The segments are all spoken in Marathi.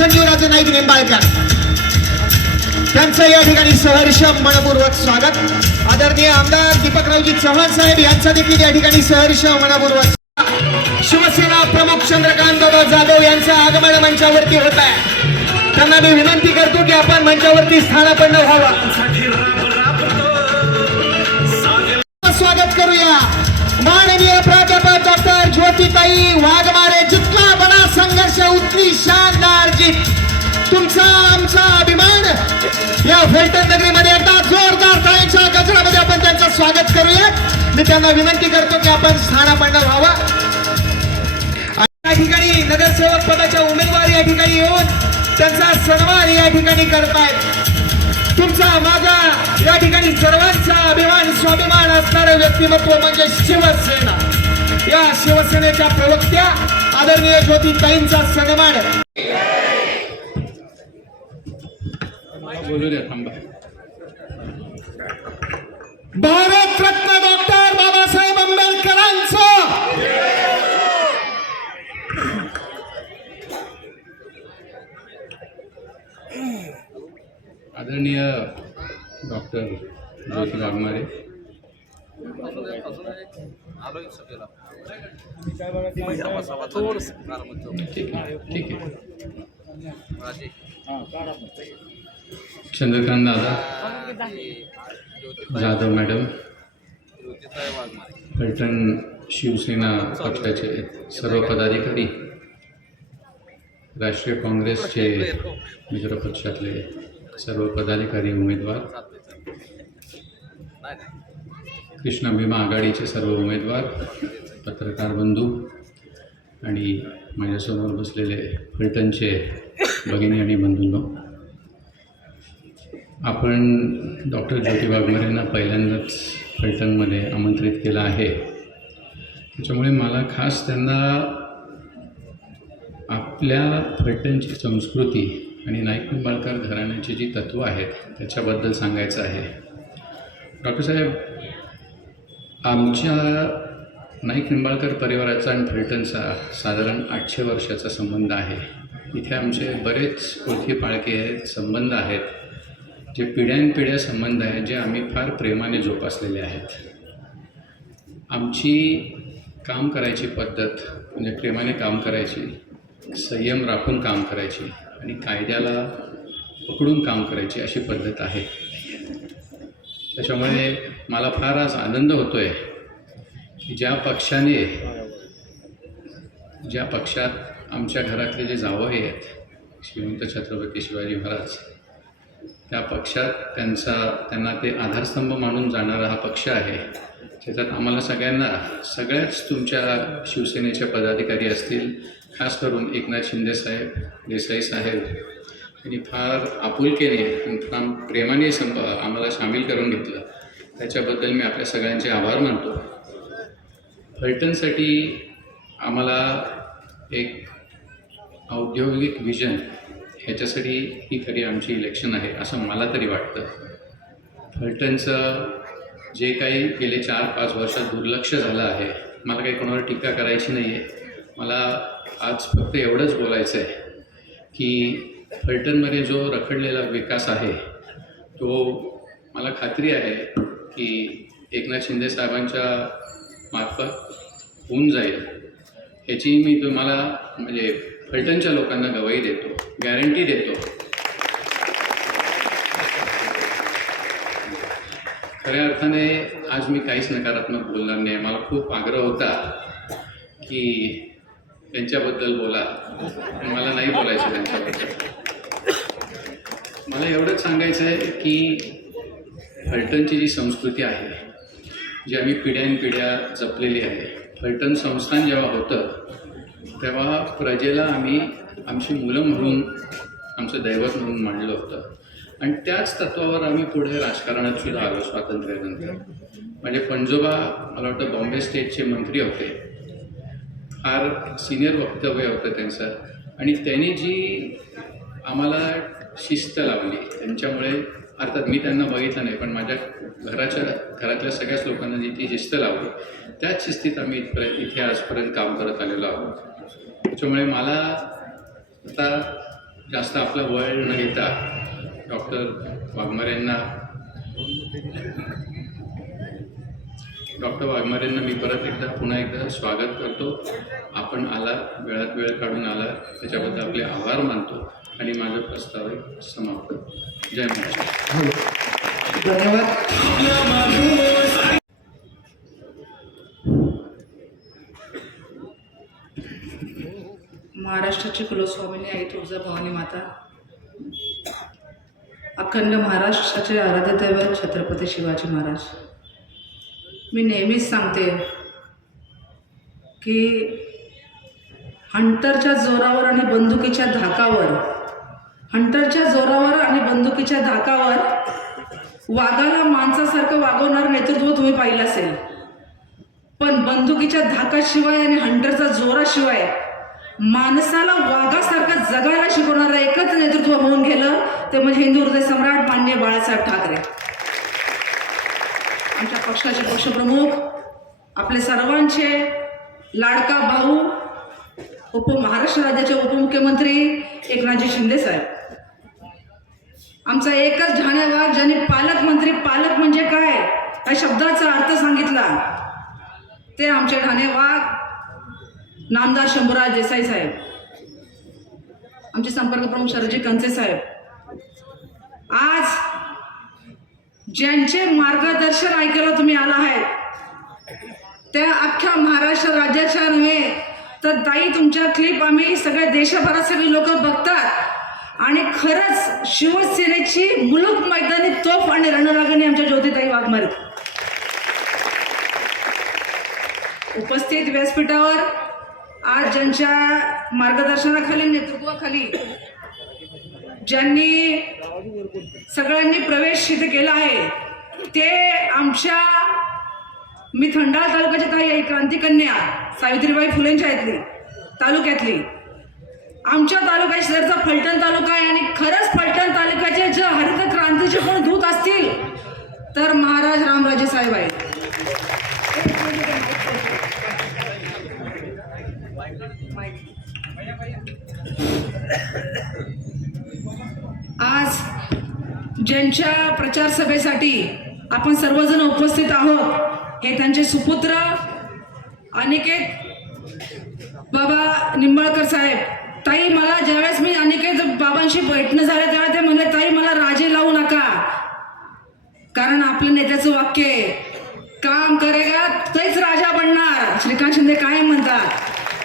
संजीवराजे नाईक निंबाळकर त्यांचं या ठिकाणी सहर्ष मनपूर्वक स्वागत. आदरणीय आमदार दीपकरावजी चव्हाण साहेब यांचा देखील या ठिकाणी सहर्ष मनपूर्वक. शिवसेना प्रमुख चंद्रकांत जाधव यांचं आगमन मंचावरती होत आहे. त्यांना मी विनंती करतो की आपण मंचावरती स्थानापन्न व्हावं. स्वागत करूया माननीय प्राध्यापक डॉक्टर ज्योतिताई वाघमारे. जितका बडा संघर्ष उतनी शानदार जीत. तुमचा आमचा अभिमान. या फलटण नगरीमध्ये एकदा जोरदार टाळ्यांच्या गजरामध्ये आपण त्यांचं स्वागत करूया. मी त्यांना विनंती करतो की आपण स्थानापन्न व्हावं. या ठिकाणी नगरसेवक पदाच्या उमेदवार या ठिकाणी येऊन त्यांचा सन्मान या ठिकाणी करतायत. तुमचा माझा या ठिकाणी सर्वांचा अभिमान स्वाभिमान असणारं व्यक्तिमत्व म्हणजे शिवसेना. या शिवसेनेच्या प्रवक्त्या आदरणीय ज्योतिताईंचा सन्मान. भारतरत्न डॉक्टर बाबासाहेब आंबेडकरांचं आदरणीय डॉक्टर ज्योती वाघमारे, चंद्रकांत दादा जाधव मॅडम, फलटण शिवसेना पक्षाचे सर्व पदाधिकारी, राष्ट्रीय काँग्रेसचे मित्र पक्षातले सर्व पदाधिकारी उमेदवार, कृष्णा भीमा आघाडीचे सर्व उमेदवार, पत्रकार बंधू आणि माझ्यासमोर बसलेले फलटणचे भगिनी आणि बंधूंनो, आपण डॉक्टर ज्योती वाघमारेंना पहिल्यांदाच फलटणमध्ये आमंत्रित केलं आहे. त्याच्यामुळे मला खास त्यांना आपल्या फलटणची संस्कृती आणि नाईक निंबाळकर घराण्याची जी तत्त्वं आहेत त्याच्याबद्दल सांगायचं आहे. डॉक्टर साहेब, आमच्या नाईक निंबाळकर परिवाराचा आणि फलटणचा साधारण 800 वर्षाचा संबंध आहे. इथे आमचे बरेच ओळखी पाळखी आहेत, संबंध आहेत, जे पिढ्यानपिढ्या संबंध आहेत, जे आम्ही फार प्रेमाने जोपासलेले आहेत. आमची काम करायची पद्धत म्हणजे प्रेमाने काम करायची, संयम राखून काम करायची आणि कायद्याला पकडून काम करायची अशी पद्धत आहे. त्याच्यामुळे मला फार आज आनंद होतो आहे की ज्या पक्षात आमच्या घरातले जे जावई आहेत, श्रीमंत छत्रपती शिवाजी महाराज, त्या पक्षात त्यांना ते आधारस्तंभ मानून जाणारा हा पक्ष आहे. त्याच्यात आम्हाला सगळ्यांना, सगळ्याच तुमच्या शिवसेनेचे पदाधिकारी असतील, खास करून एकनाथ शिंदे साहेब, देसाई साहेब यांनी फार आपुलकीने आणि प्रेमाने आम्हाला सामील करून घेतलं. त्याच्याबद्दल मी आपल्या सगळ्यांचे आभार मानतो. फलटणसाठी आम्हाला एक औद्योगिक विजन, ह्याच्यासाठी ही खरी आमची इलेक्शन आहे असं मला तरी वाटतं. फलटणचं जे काही गेले 4-5 वर्षात दुर्लक्ष झालं आहे, मला काही कोणावर टीका करायची नाही आहे. मला आज फक्त एवढंच बोलायचं आहे की फलटणमध्ये जो रखडलेला विकास आहे तो मला खात्री आहे की एकनाथ शिंदे साहेबांच्या मार्फत होऊन जाईल. ह्याची मी तुम्हाला म्हणजे फलटणच्या लोकांना गवाही देतो, गॅरंटी देतो. खऱ्या अर्थाने आज मी काहीच नकारात्मक बोलणार नाही. मला खूप आग्रह होता की त्यांच्याबद्दल बोला, मला नाही बोलायचं त्यांच्याबद्दल. मला एवढंच सांगायचं आहे की फलटणची जी संस्कृती आहे, जी आम्ही पिढ्यानपिढ्या जपलेली आहे, फलटण संस्थान जेव्हा होतं तेव्हा प्रजेला आम्ही आमची मुलं म्हणून, आमचं दैवत म्हणून मानलं होतं आणि त्याच तत्त्वावर आम्ही पुढे राजकारणात सुद्धा आलो. स्वातंत्र्यानंतर माझे पणजोबा मला वाटतं बॉम्बे स्टेटचे मंत्री होते, फार सिनियर वक्तव्य होतं त्यांचं, आणि त्यांनी जी आम्हाला शिस्त लावली त्यांच्यामुळे, अर्थात मी त्यांना बघितलं नाही पण माझ्या घरातल्या सगळ्याच लोकांना जी ती शिस्त लावली त्याच शिस्तीत आम्ही इथे आजपर्यंत काम करत आलेलो आहोत. त्याच्यामुळे मला आता जास्त आपला वेळ न घेता डॉक्टर वाघमारेंना मी पुन्हा एकदा स्वागत करतो. आपण आला, वेळात वेळ काढून आला, त्याच्याबद्दल आपले आभार मानतो आणि माझं प्रस्ताव समाप्त. जय महाराष्ट्र. धन्यवाद. महाराष्ट्राची कुलस्वामिनी आई तुळजाभवानी माता, अखंड महाराष्ट्राचे आराध्य दैवत छत्रपती शिवाजी महाराज. मी नेहमीच सांगते की हंटरच्या जोरावर आणि बंदुकीच्या धाकावर वाघाला माणसासारखं वागवणार नेतृत्व तुम्ही पाहिलं असेल, पण बंदुकीच्या धाकाशिवाय आणि हंटरच्या जोराशिवाय माणसाला वाघासारखं जगायला शिकवणारं एकच नेतृत्व होऊन गेलं ते म्हणजे हिंदू हृदय सम्राट माननीय बाळासाहेब ठाकरे. आमच्या पक्षाचे पक्षप्रमुख, आपले सर्वांचे लाडका भाऊ, महाराष्ट्र राज्याचे उपमुख्यमंत्री एकनाथजी शिंदे साहेब. आमचा एकच ठाणे वाघ ज्यांनी पालक म्हणजे काय या शब्दाचा अर्थ सांगितला, ते आमचे ठाणे वाघ नामदार शंभूराज देसाई साहेब, आमचे संपर्क प्रमुख शरदजी कंचे साहेब. आज ज्यांचे मार्गदर्शन ऐकायला तुम्ही आला आहेत त्या अख्ख्या महाराष्ट्र राज्याच्या नव्हे तर ताई तुमच्या क्लिप आम्ही सगळ्या देशभरात सगळी लोक बघतात आणि खरंच शिवसेनेची मुलूक मैदानी तोफ आणि रणरागिणी आमच्या ज्योतिताई वाघमारे. उपस्थित व्यासपीठावर आज ज्यांच्या मार्गदर्शनाखाली, नेतृत्वाखाली ज्यांनी सगळ्यांनी प्रवेश इथे केला आहे ते मी खंडाळा तालुक्याच्या ताई क्रांतिकन्या सावित्रीबाई फुलेंच्या तालुक्यातली, आमच्या तालुक्यात शेजारचा फलटण तालुका आहे आणि खरंच फलटण तालुक्याचे जे हरित क्रांतीचे कोण दूत असतील तर महाराज रामराजे साहेब आहेत. आज ज्यांच्या प्रचार सभेसाठी आपण सर्वजण उपस्थित आहोत हे त्यांचे सुपुत्र अनिकेत बाबा निंबाळकर साहेब. ताई मला ज्यावेळेस मी अनिकेत बाबांशी भेटणं झालं त्यावेळेस ते म्हणले, ताई मला राजे लावू नका, कारण आपल्या नेत्याचं वाक्य आहे, काम करेगा तेच राजा बनणार, श्रीकांत शिंदे काय म्हणतात.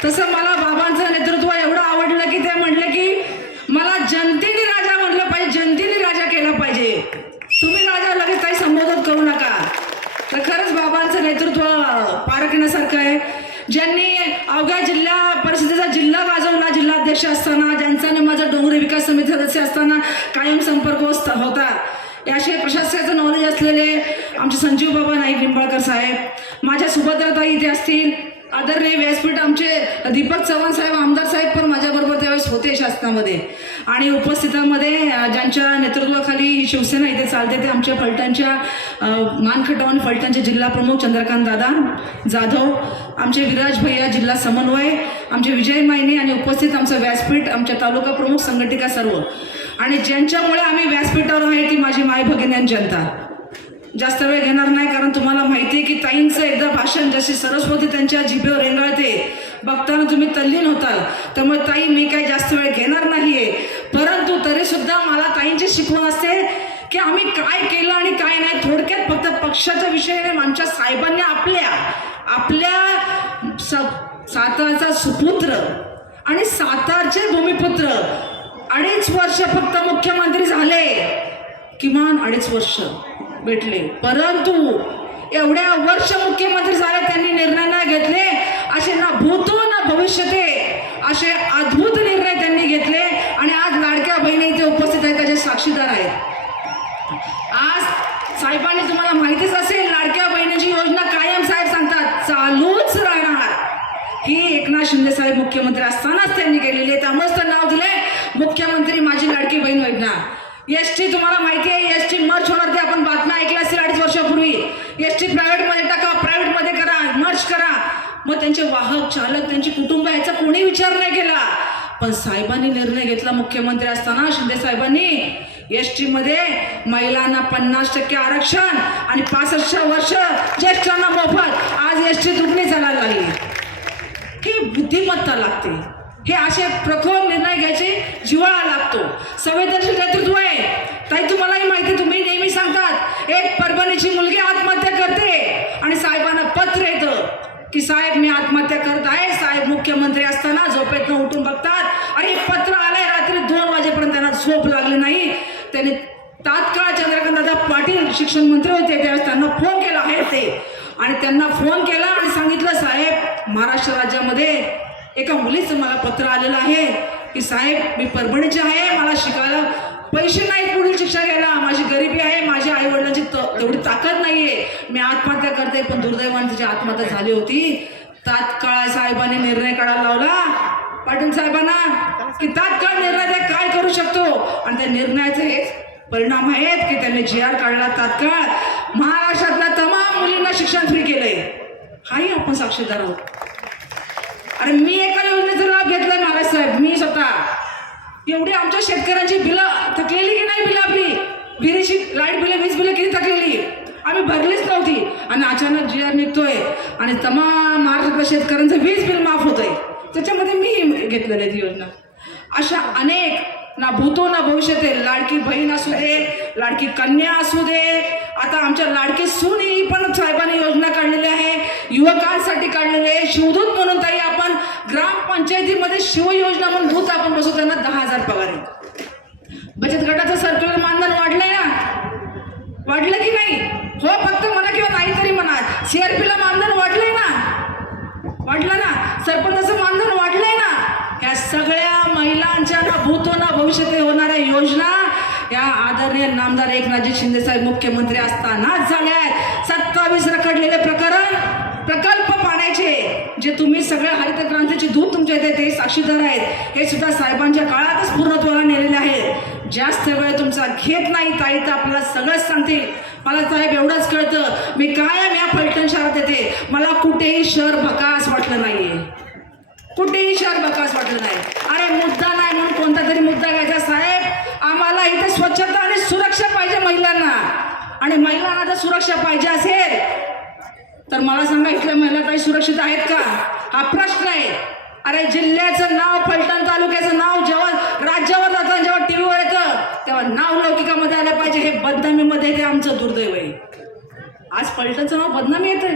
तसं मला बाबांचं नेतृत्व एवढं आवडलं की ते म्हटलं की मला जनतेने राजा म्हणलं पाहिजे, जनतेने राजा केला पाहिजे, तुम्ही राजा लगेच काही संबोधन करू नका. तर खरंच बाबांचं नेतृत्व पारखण्यासारखं आहे. ज्यांनी अवघ्या जिल्हा परिषदेचा जिल्हा गाजवला, जिल्हाध्यक्ष असताना, ज्यांचा आणि माझा डोंगरी विकास समिती सदस्य असताना कायम संपर्क होता, असे प्रशासनाचं नॉलेज असलेले आमचे संजीव बाबा नाईक निंबाळकर साहेब, माझ्या सुभद्राताई इथे असतील, आदरणीय व्यासपीठ आमचे दीपक चव्हाण साहेब आमदार साहेब पण माझ्याबरोबर त्यावेळेस होते शासनामध्ये, आणि उपस्थितांमध्ये ज्यांच्या नेतृत्वाखाली ही शिवसेना इथे चालते ते आमच्या फलटणच्या मानखटाव आणि फलटणचे जिल्हा प्रमुख चंद्रकांत दादा जाधव, आमचे विराज भैया जिल्हा समन्वय, आमचे विजय मायने आणि उपस्थित आमचं व्यासपीठ, आमच्या तालुका प्रमुख संघटिका सर्व, आणि ज्यांच्यामुळे आम्ही व्यासपीठावर आहे ती माझी माय भगिनी जनता. जास्त वेळ घेणार नाही कारण तुम्हाला माहिती आहे की ताईंचं एकदा भाषण जशी सरस्वती त्यांच्या जिभेवर रेंगाळते बघताना तुम्ही तल्लीन होताल. त्यामुळे ताई मी काही जास्त वेळ घेणार नाहीये, परंतु तरीसुद्धा मला ताईंची शिकवण असते की आम्ही काय केलं आणि काय नाही. थोडक्यात फक्त पक्षाच्या विषयाने आमच्या साहेबांनी आपल्या सातारचा सुपुत्र आणि सातारचे भूमिपुत्र 2.5 वर्ष फक्त मुख्यमंत्री झाले, किमान 2.5 वर्ष भेटले, परंतु एवढ्या वर्ष मुख्यमंत्री झाले त्यांनी निर्णय नाही घेतले असे ना भूतो ना भविष्यते असे अद्भुत निर्णय त्यांनी घेतले. आणि आज लाडक्या बहिणी इथे उपस्थित आहेत त्याचे साक्षीदार आहेत. आज साहेबांनी तुम्हाला माहितीच असेल लाडक्या बहिणीची योजना कायम साहेब सांगतात चालूच राहणार, ही एकनाथ शिंदे साहेब मुख्यमंत्री असतानाच त्यांनी केलेली आहे. त्यामुळेच तर नाव दिलंय मुख्यमंत्री माझी लाडकी बहीण योजना. एसटी तुम्हाला माहिती आहे एसटी मर्ज होणार, ते आपण बातम्या ऐकल्या असेल 2.5 वर्षापूर्वी. एसटी प्रायव्हेटमध्ये टाका, प्रायव्हेटमध्ये करा, मर्ज करा. मग त्यांचे वाहक चालक त्यांची कुटुंब याचा कोणी विचार नाही केला. पण साहेबांनी निर्णय घेतला मुख्यमंत्री असताना शिंदे साहेबांनी एसटी मध्ये महिलांना 50% आरक्षण आणि 65 वर्ष ज्येष्ठांना मोफत. आज एसटी दुगणी चालायला लागली. ही बुद्धिमत्ता लागते. हे असे प्रखर निर्णय घ्यायचे जिव्हाळा लागतो. संवेदनशील नेतृत्व आहे. ताई तुम्हालाही माहिती, तुम्ही नेहमी सांगतात एक परभणीची मुलगी आत्महत्या करते आणि साहेबांना पत्र येतं की साहेब मी आत्महत्या करत आहे. साहेब मुख्यमंत्री असताना झोपेतनं उठून बघतात आणि पत्र आलंय. रात्री 2 वाजेपर्यंत त्यांना झोप लागली नाही. त्यांनी तात्काळ चंद्रकांतदादा पाटील शिक्षण मंत्री होते त्यावेळेस त्यांना फोन केला आहे ते, आणि त्यांना फोन केला आणि सांगितलं साहेब महाराष्ट्र राज्यामध्ये एका मुलीचं मला पत्र आलेलं आहे की साहेब मी परभणीचे आहे, मला शिकायला पैसे नाहीत पुढील शिक्षा घ्यायला, माझी गरिबी आहे, माझ्या आई वडिलांची तेवढी ताकद नाहीये, मी आत्महत्या करते. पण दुर्दैवाने तिची आत्महत्या झाली होती. तात्काळ साहेबांनी निर्णय काढायला लावला पाटील साहेबांना की तात्काळ निर्णय ते काय करू शकतो, आणि त्या निर्णयाचे हेच परिणाम आहेत की त्यांनी GR काढला. तात्काळ महाराष्ट्रातल्या तमाम मुलींना शिक्षण फ्री केलंय. हाही आपण साक्षीदार आहोत. अरे मी एका योजनेचा लाभ घेतलाय महाराज साहेब, मी स्वतः. एवढी आमच्या शेतकऱ्यांची बिलं थकलेली की नाही, बिलं आपली विहिरीची लाईट बिलं, वीज बिलं किती थकलेली, आम्ही भरलीच नव्हती. आणि अचानक GR निघतोय आणि तमाम महाराष्ट्रातल्या शेतकऱ्यांचं वीज बिल माफ होतंय. त्याच्यामध्ये मी घेतलेली आहे ती योजना. अशा अनेक ना भूतो ना भविष्यात आहे. लाडकी बहीण असू दे, लाडकी कन्या असू दे, आता आमच्या लाडकी सून ही पण साहेबांनी योजना काढलेली आहे, युवकांसाठी काढलेली आहे. शिवदूत म्हणून ताई आपण ग्रामपंचायतीमध्ये शिवयोजना म्हणून भूत आपण बसू, त्यांना 10,000 पगार आहे. बचत गटाचं सर्क्युलर मानधन वाढलंय ना, वाढलं की नाही? हो फक्त म्हणा किंवा नाही तरी म्हणा. CRP मानधन वाढलंय ना, वाढलं ना. सरपंचाचं मानधन वाढलंय ना. ह्या सगळ्या महिलांच्या ना भूतो ना भविष्यात होणाऱ्या योजना या आदरणीय नामदार एकनाथजी शिंदे साहेब मुख्यमंत्री असतानाच झाल्या आहेत. 27 रखडलेले प्रकल्प पाण्याचे जे तुम्ही सगळे हरित क्रांतीचे दूत तुमच्या इथे ते साक्षीदार आहेत, हे सुद्धा साहेबांच्या काळातच पूर्णत्वाला नेलेले आहेत. जास्त वेळ तुमचा घेत नाही ताई, तर आपल्याला सगळंच सांगते. मला साहेब एवढंच कळतं, मी कायम या फलटण शहरात येते, मला कुठेही शहर भकास वाटलं नाहीये, कुठेही शहर बकास वाटलं नाही. अरे मुद्दा नाही म्हणून कोणता तरी मुद्दा घ्यायचा साहेब. आम्हाला इथे स्वच्छता आणि सुरक्षा पाहिजे महिलांना, आणि महिलांना जर सुरक्षा पाहिजे असेल तर मला सांगा इथल्या महिला काही सुरक्षित आहेत का, हा प्रश्न आहे. अरे जिल्ह्याचं नाव, फलटण तालुक्याचं नाव जेव्हा राज्यावर जातं, जेव्हा TV येतं तेव्हा नाव लौकिकामध्ये आलं पाहिजे. हे बदनामीमध्ये ते आमचं दुर्दैव आहे. आज फलटणचं नाव बदनामी येतंय.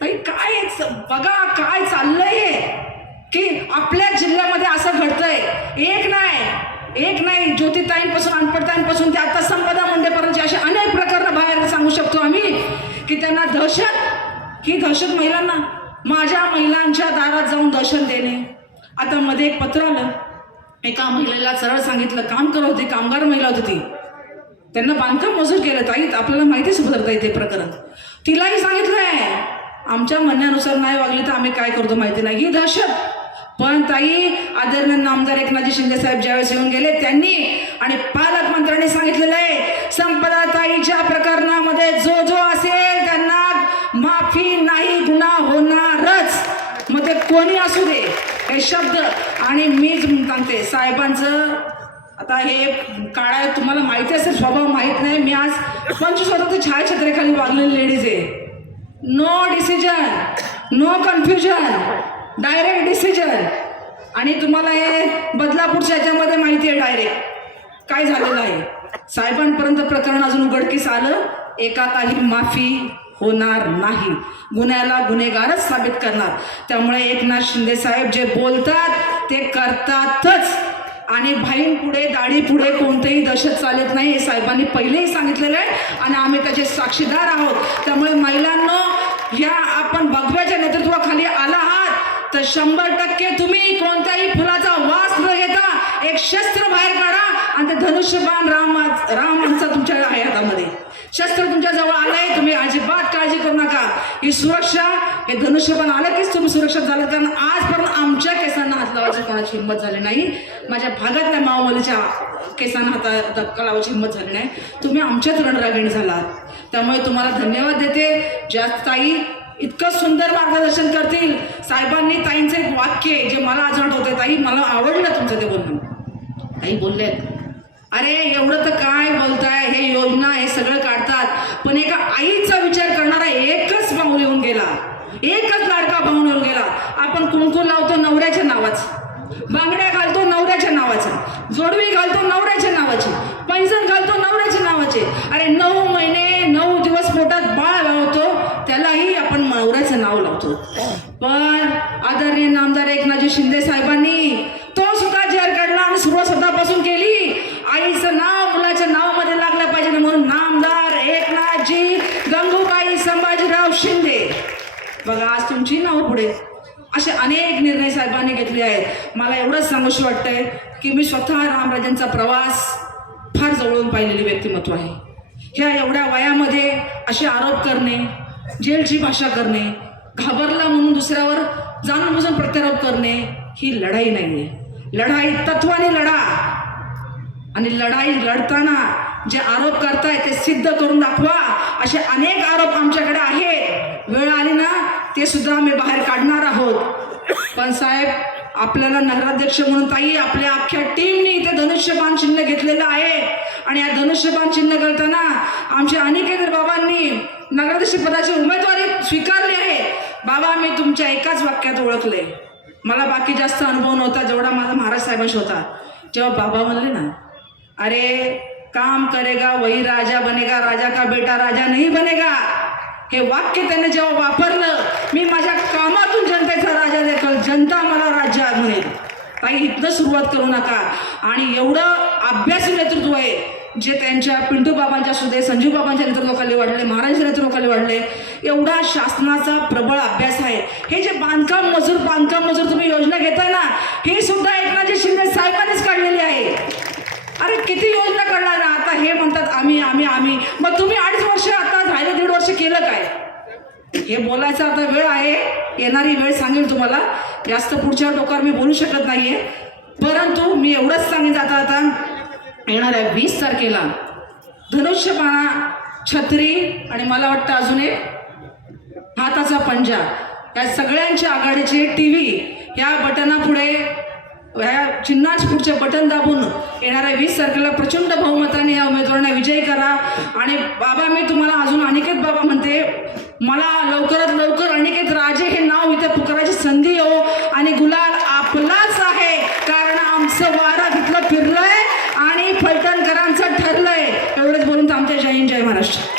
ताई काय बघा काय चाललंय हे, की आपल्या जिल्ह्यामध्ये असं घडतंय. एक नाही ज्योतिताईंपासून अनपडताईंपासून ते आता संपदा मुंडेपर्यंत असे अनेक प्रकरणं बाहेर सांगू शकतो आम्ही की त्यांना ही दहशत महिलांना, माझ्या महिलांच्या दारात जाऊन दर्शन देणे. आता मध्ये एक पत्र आलं, एका महिलेला सरळ सांगितलं, काम करत होती, कामगार महिला होती ती, त्यांना बांधकाम मजूर केलं. ताई आपल्याला माहिती सुधारता ते प्रकरण, तिलाही सांगितलंय आमच्या म्हणण्यानुसार नाही वागली तर आम्ही काय करतो माहिती नाही. ही दहशत. पण ताई आदरणीय नामदार एकनाथजी शिंदे साहेब ज्यावेळेस येऊन गेले त्यांनी आणि पालकमंत्र्यांनी सांगितलेलं आहे संपदा ताईच्या प्रकरणामध्ये जो असेल त्यांना माफी नाही, गुन्हा होणारच, मग ते कोणी असू दे. हे शब्द आणि मीच सांगते साहेबांचं. आता हे काळा तुम्हाला माहिती असेल, स्वभाव माहीत नाही. मी आज 25 वर्षाची छायाछत्रेखाली वागलेली लेडीज आहे. No decision, no confusion, direct decision. आणि तुम्हाला हे बदलापूरच्या याच्यामध्ये माहिती आहे डायरेक्ट काय झालेलं आहे. साहेबांपर्यंत प्रकरण अजून उघडकीस आलं, एका काही माफी होणार नाही, गुन्ह्याला गुन्हेगारच साबित करणार. त्यामुळे एकनाथ शिंदे साहेब जे बोलतात ते करतातच. आणि भाईंपुढे दाढीपुढे कोणतेही दहशत चालत नाही, हे साहेबांनी पहिलेही सांगितलेलं आहे आणि आम्ही त्याचे साक्षीदार आहोत. त्यामुळे महिलांनो, या आपण भगव्याच्या नेतृत्वाखाली आला आहात तर 100% तुम्ही कोणत्याही फुलाचा वास न घेता एक शस्त्र बाहेर काढा आणि ते धनुष्यबाण रामांचा तुमच्या हातामध्ये शस्त्र तुमच्या जवळ आलंय. तुम्ही अजिबात काळजी करू नका. ही सुरक्षा, हे धनुष्यबाण आलं कीच तुम्ही सुरक्षित झालं. कारण आजपर्यंत आमच्या केसांना हात लावायची कोणाची हिंमत झाली नाही, माझ्या भागातल्या माओवालीच्या केसांना हात लावायची हिंमत झाली नाही. तुम्ही आमच्याच रणरागिणी झालात. त्यामुळे तुम्हाला धन्यवाद देते. ज्या ताई इतकं सुंदर मार्गदर्शन करतील. साहेबांनी ताईंचं एक वाक्य आहे जे मला आज आठवतंय. ताई मला आवडलं तुमचं ते बोलणं. ताई बोललेत, अरे एवढं तर काय बोलताय, हे योजना हे सगळं काढतात, पण एका आईचा विचार करणारा एकच पाऊल येऊन गेला, एकच लाडका पाऊल येऊन गेला. आपण कुंकू लावतो नवऱ्याच्या नावाचं, बांगड्या घालतो नवऱ्याच्या नावाचं, जोडवी घालतो नवऱ्याच्या नावाची, पैंजण घालतो नवऱ्याच्या नावाचे. अरे 9 महिने 9 दिवस पोटात बाळ लावतो त्यालाही आपण नवऱ्याचं नाव लावतो. पण आदरणीय नामदार एकनाथजी शिंदे साहेबांनी तो सुद्धा जाहीर काढला आणि सुरुवात स्वतःपासून केली. आईचं नाव मुलाच्या नावामध्ये लागलं पाहिजे म्हणून नामदार एकनाथजी गंगूबाई संभाजीराव शिंदे. बघा आज तुमची नाव पुढे. असे अनेक निर्णय साहेबांनी घेतले आहेत. मला एवढंच सांगूशी वाटतंय की मी स्वतः रामराजांचा प्रवास फार जवळून पाहिलेले व्यक्तिमत्व आहे. ह्या एवढ्या वयामध्ये असे आरोप करणे, जेलची भाषा करणे, घाबरला म्हणून दुसऱ्यावर जाणून बुजून प्रत्यारोप करणे ही लढाई नाही आहे. लढाई तत्वाने लढा आणि लढाई लढताना जे आरोप करताय ते सिद्ध करून दाखवा. असे अनेक आरोप आमच्याकडे आहेत. वेळ आली ना ते सुद्धा आम्ही बाहेर काढणार आहोत. पण साहेब आपल्याला नगराध्यक्ष म्हणून ताई आपल्या अख्ख्या टीमने इथे धनुष्यबाण चिन्ह घेतलेलं आहे आणि या धनुष्यबाण चिन्ह करताना आमच्या अनिकेत बाबांनी नगराध्यक्ष पदाची उमेदवारी स्वीकारली आहे. बाबा मी तुमच्या एकाच वाक्यात ओळखले. मला बाकी जास्त अनुभव नव्हता जेवढा माझा महाराज साहेबांशी होता. जेव्हा बाबा म्हणले ना, अरे काम करेगा वही राजा बनेगा, राजा का बेटा राजा नहीं बनेगा, हे वाक्य त्याने जेव्हा वापरलं, मी माझ्या कामातून जनतेचा राजा देखील जनता मला राज्य म्हणेल. काही इथनं सुरुवात करू नका. आणि एवढं अभ्यासू नेतृत्व आहे जे त्यांच्या पिंटू बाबांच्या सुद्धा संजीव बाबांच्या नेतृत्वाखाली वाढले, महाराजांच्या नेतृत्वाखाली वाढले. एवढा शासनाचा प्रबळ अभ्यास आहे. हे जे बांधकाम मजूर तुम्ही योजना घेताय ना, ही सुद्धा एकनाथजी शिंदे साहेबांनीच काढलेली आहे. अरे किती योजना काढणार ना. आता हे म्हणतात आम्ही आम्ही आम्ही, मग तुम्ही 2.5 वर्ष आता राहिले 1.5 वर्ष केलं काय? हे बोलायचं आता वेळ आहे. येणारी वेळ सांगेल तुम्हाला. जास्त पुढच्या टोकावर मी बोलू शकत नाहीये. परंतु मी एवढंच सांगेन आता येणाऱ्या 20 तारखेला धनुष्यबाणा, छत्री आणि मला वाटतं अजून एक हाताचा पंजा, या सगळ्यांच्या आघाडीचे TV या बटनापुढे, या चिन्हाच पुढचे बटन दाबून येणाऱ्या 20 तारखेला प्रचंड बहुमताने या उमेदवारांना विजयी करा. आणि बाबा मी तुम्हाला अजून अनिकेत बाबा म्हणते, मला लवकरात लवकर अनिकेत राजे हे नाव इथे पुकारायची संधी हो आणि गुलाल आपलाच आहे. कारण आमचं वारा तिथलं फिरलंय आणि फलटणकरांचं ठरलंय. एवढंच बोलून थांबते. जय हिंद, जय महाराष्ट्र.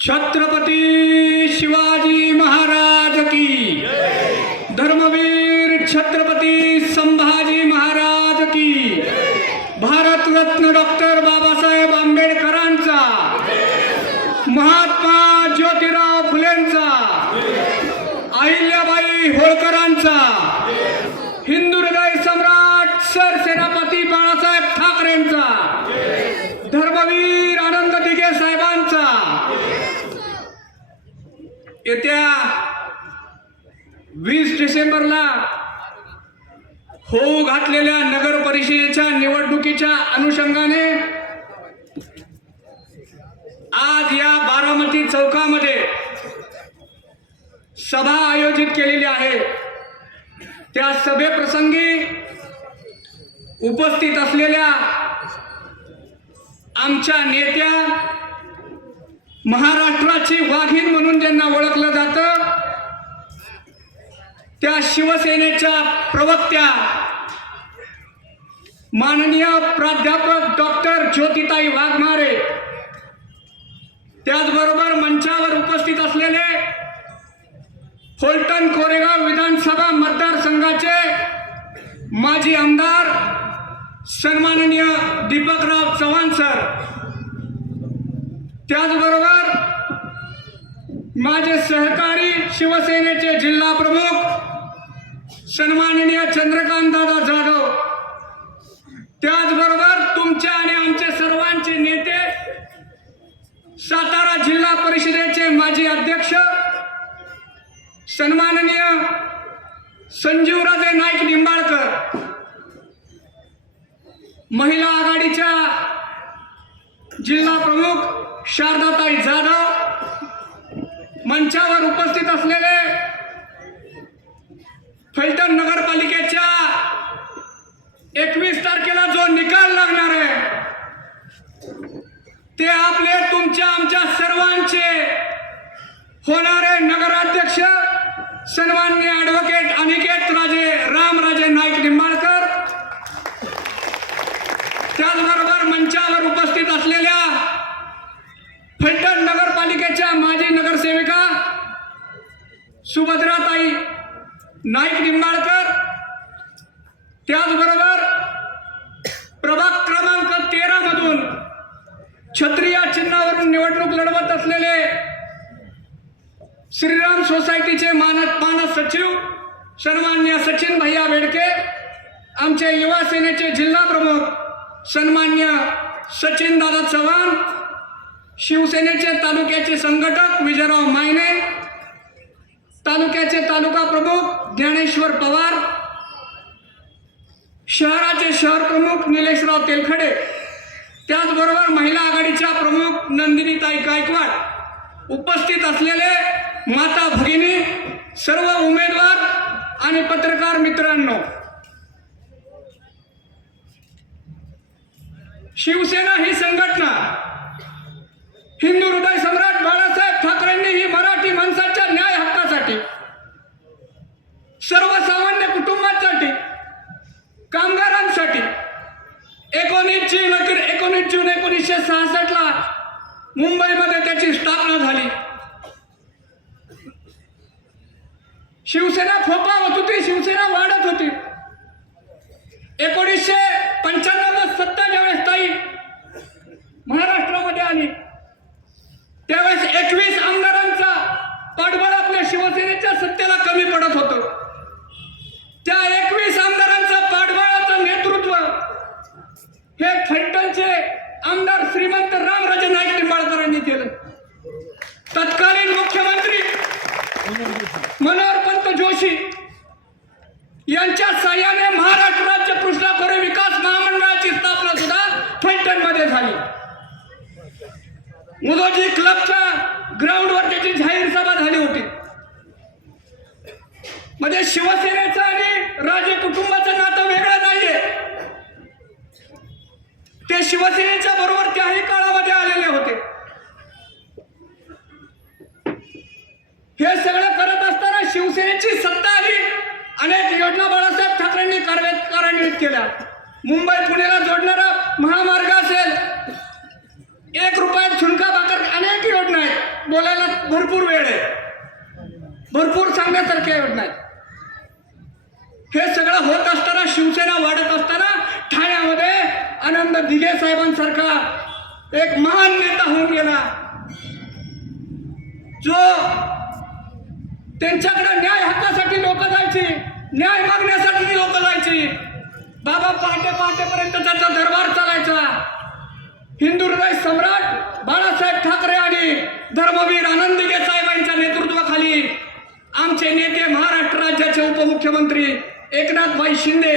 छत्रपती शिवाजी महाराज की, धर्मवीर छत्रपती संभाजी महाराज की, भारतरत्न डॉक्टर बाबासाहेब आंबेडकरांचा, महात्मा ज्योतिराव फुलेंचा, अहिल्याबाई होळकरांचा, हिंदू हृदय सम्राट सरसेनापती बाळासाहेब ठाकरेंचा, धर्मवीर आनंद दिघे साहेबांचा, येत्या 20 डिसेंबरला होऊ घातलेल्या नगर परिषदेच्या निवडणुकीच्या अनुषंगाने आज या बारामती चौकामध्ये सभा आयोजित केलेली आहे. त्या सभेप्रसंगी उपस्थित असलेल्या आमच्या नेत्या, महाराष्ट्राची वाघीण म्हणून ज्यांना ओळखलं जातं, त्या शिवसेनेच्या प्रवक्त्या माननीय प्राध्यापक डॉक्टर ज्योतिताई वाघमारे, त्याचबरोबर मंचावर उपस्थित असलेले फलटण कोरेगाव विधानसभा मतदारसंघाचे माजी आमदार सन्माननीय दीपकराव चव्हाण सर, त्याचबरोबर माझे सहकारी शिवसेनेचे जिल्हा प्रमुख सन्माननीय चंद्रकांत दादा जाधव, त्याचबरोबर तुमच्या आणि आमचे सर्वांचे नेते, सातारा जिल्हा परिषदेचे माजी अध्यक्ष सन्माननीय संजीवराजे नाईक निंबाळकर, महिला आघाडीच्या जिल्हा प्रमुख शारदाताई जाधव, मंचावर उपस्थित असलेले फलटण नगरपालिकेच्या 21 तारखेला जो निकाल लागणार आहे ते आपले तुमच्या आमच्या सर्वांचे होणारे नगराध्यक्ष सन्माननीय ॲडव्होकेट अनिकेत राजे रामराजे नाईक निंबाळकर, त्याचबरोबर मंचावर उपस्थित असलेल्या फलटण नगरपालिकेच्या माजी नगरसेविका सुभद्राताई नाईक निंबाळकर, त्याचबरोबर प्रभाग क्रमांक 13 मधून छत्री या चिन्हावरून निवडणूक लढवत असलेले श्रीराम सोसायटीचे मानद सचिव सन्मान्य सचिन भैया बेडके, आमचे युवा सेनेचे जिल्हा प्रमुख सन्मान्य सचिन दादा चव्हाण, शिवसेनेचे तालुक्याचे संघटक विजयराव मायने, तालुक्याचे तालुका प्रमुख ज्ञानेश्वर पवार, शहराचे शहर प्रमुख निलेशराव तेलखडे, त्याचबरोबर महिला आघाडीच्या प्रमुख नंदिनीताई गायकवाड, उपस्थित असलेले माता भगिनी, सर्व उमेदवार आणि पत्रकार मित्रांनो, शिवसेना ही संघटना हिंदू हृदय सम्राट बाळासाहेब ठाकरेंनी ही मराठी माणसाच्या न्याय हक्कासाठी, सर्वसामान्य कुटुंबांसाठी, कामगारांसाठी 19 जून 1966 ला मुंबईमध्ये त्याची स्थापना झाली. शिवसेना फोफावत होती, शिवसेना वाढत होती. 1995 सत्ता ज्यावेळेस ताई महाराष्ट्रामध्ये आली त्यावेळेस 21 आमदारांचा पाठबळ आपल्या शिवसेनेच्या सत्तेला कमी पडत होतं. त्या 21 आमदारांचं पाठबळाचं नेतृत्व हे फलटणचे आमदार श्रीमंत रामराजे नाईक निंबाळकरांनी केलं. तत्कालीन मुख्यमंत्री मनोहरपंत जोशी यांच्या साह्याने महाराष्ट्र राज्य कृष्णा खोरे विकास महामंडळाची स्थापना सुद्धा फलटणमध्ये झाली. मुदोजी क्लबच्या ग्राउंडवर त्याची जाहीर सभा झाली होती. म्हणजे शिवसेनेचं आणि राजे कुटुंबाचं नातं वेगळं नाहीये. ते शिवसेनेच्या बरोबर त्याही काळामध्ये आलेले होते. हे सगळं करत असताना शिवसेनेची सत्ता आली. अनेक योजना बाळासाहेब ठाकरेंनी कार्यान्वित केल्या. मुंबई पुण्याला जोडणारा महामार्ग असेल, 1 रुपयात झुणका भाकर, अनेक योजना आहेत. बोलायला भरपूर वेळ आहे, भरपूर सांगण्यासारख्या योजना आहेत. हे सगळं होत असताना, शिवसेना वाढत असताना ठाण्यामध्ये आनंद दिघे साहेबांसारखा एक महान नेता होऊन गेला, जो त्यांच्याकडे न्याय हक्कासाठी लोक जायची, न्याय मागण्यासाठी लोक जायची. बाबा पहाटेपर्यंत त्याचा दरबार चालायचा. हिंदू हृदय सम्राट बाळासाहेब ठाकरे आणि धर्मवीर आनंद दिघे साहेबांच्या नेतृत्वाखाली आमचे नेते, महाराष्ट्र राज्याचे उपमुख्यमंत्री एकनाथभाई शिंदे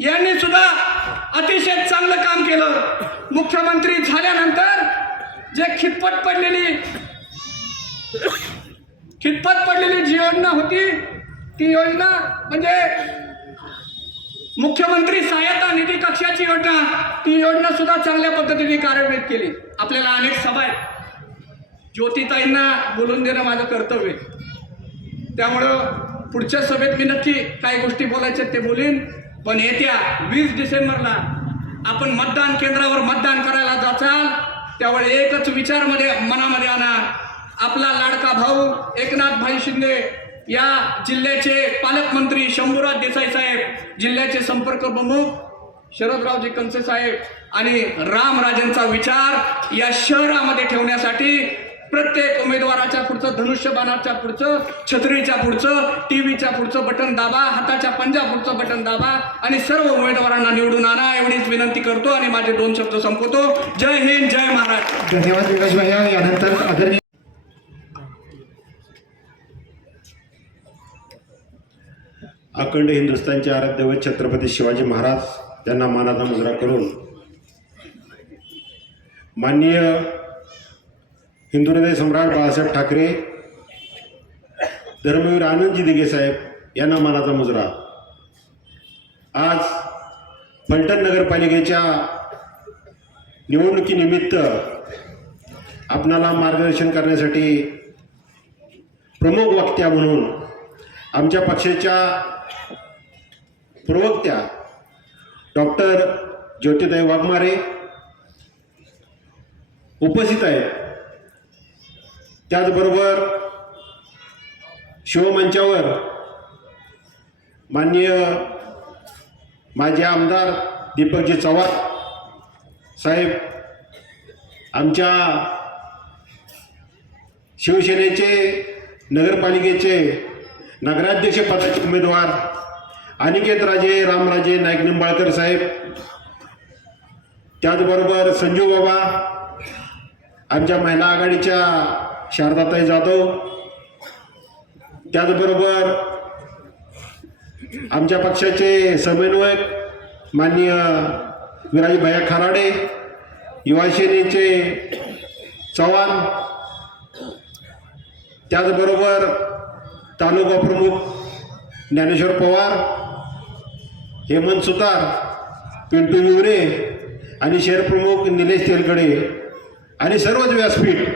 यांनी सुद्धा अतिशय चांगलं काम केलं. मुख्यमंत्री झाल्यानंतर जे खितपत पडलेली जी योजना होती ती योजना म्हणजे मुख्यमंत्री सहायता निधी कक्षाची योजना, ती योजना सुद्धा चांगल्या पद्धतीने कार्यान्वित केली. आपल्याला अनेक सभा आहेत, ज्योतिताईंना बोलून देणं माझं कर्तव्य आहे. त्यामुळं पुढच्या सभेत मी नक्की काही गोष्टी बोलायच्या ते बोलीन. पण येत्या 20 डिसेंबरला आपण मतदान केंद्रावर मतदान करायला जाचाल त्यावेळी एकच विचार मनामध्ये आणा, आपला लाडका भाऊ एकनाथभाई शिंदे या जिल्ह्याचे पालकमंत्री शंभूराज देसाई साहेब, जिल्ह्याचे संपर्क प्रमुख शरदरावजी कंसे साहेब आणि रामराजेंचा विचार या शहरामध्ये ठेवण्यासाठी प्रत्येक उमेदवाराच्या पुढचं, धनुष्यबाणाच्या पुढचं, छत्रीच्या पुढचं, टीव्हीच्या पुढचं बटन दाबा, हाताच्या पंजा पुढचं बटन दाबा आणि सर्व उमेदवारांना निवडून आणा एवढीच विनंती करतो आणि माझे 2 शब्द संपवतो. जय हिंद, जय महाराष्ट्र. धन्यवाद विकास भैया. यानंतर आदरणीय अखंड हिंदुस्थानचे आराध्य दैवत छत्रपती शिवाजी महाराज त्यांना मानाचा मुजरा करून माननीय हिंदू हृदय सम्राट बाळासाहेब ठाकरे, धर्मवीर आनंदजी दिघे साहेब यांना मानाचा मुजरा. आज फलटण नगरपालिकेच्या निवडणुकीनिमित्त आपणाला मार्गदर्शन करण्यासाठी प्रमुख वक्त्या म्हणून आमच्या पक्षाच्या प्रवक्त्या डॉक्टर ज्योतिताई वाघमारे उपस्थित आहेत. त्याचबरोबर शिवमंचावर माननीय माजी आमदार दीपकजी चव्हाण साहेब, आमच्या शिवसेनेचे नगरपालिकेचे नगराध्यक्ष पदाचे उमेदवार अनिकेतराजे रामराजे नाईक निंबाळकर साहेब, त्याचबरोबर संजू बाबा, आमच्या महिला आघाडीच्या शारदाताई जाधव, त्याचबरोबर आमच्या पक्षाचे समन्वयक माननीय विराजभाई खराडे, युवा सेनेचे चव्हाण, त्याचबरोबर तालुका प्रमुख ज्ञानेश्वर पवार, हेमंत सुतार, पिंटू विवरे आणि शहर प्रमुख निलेश तेलकडे आणि सर्वच व्यासपीठ.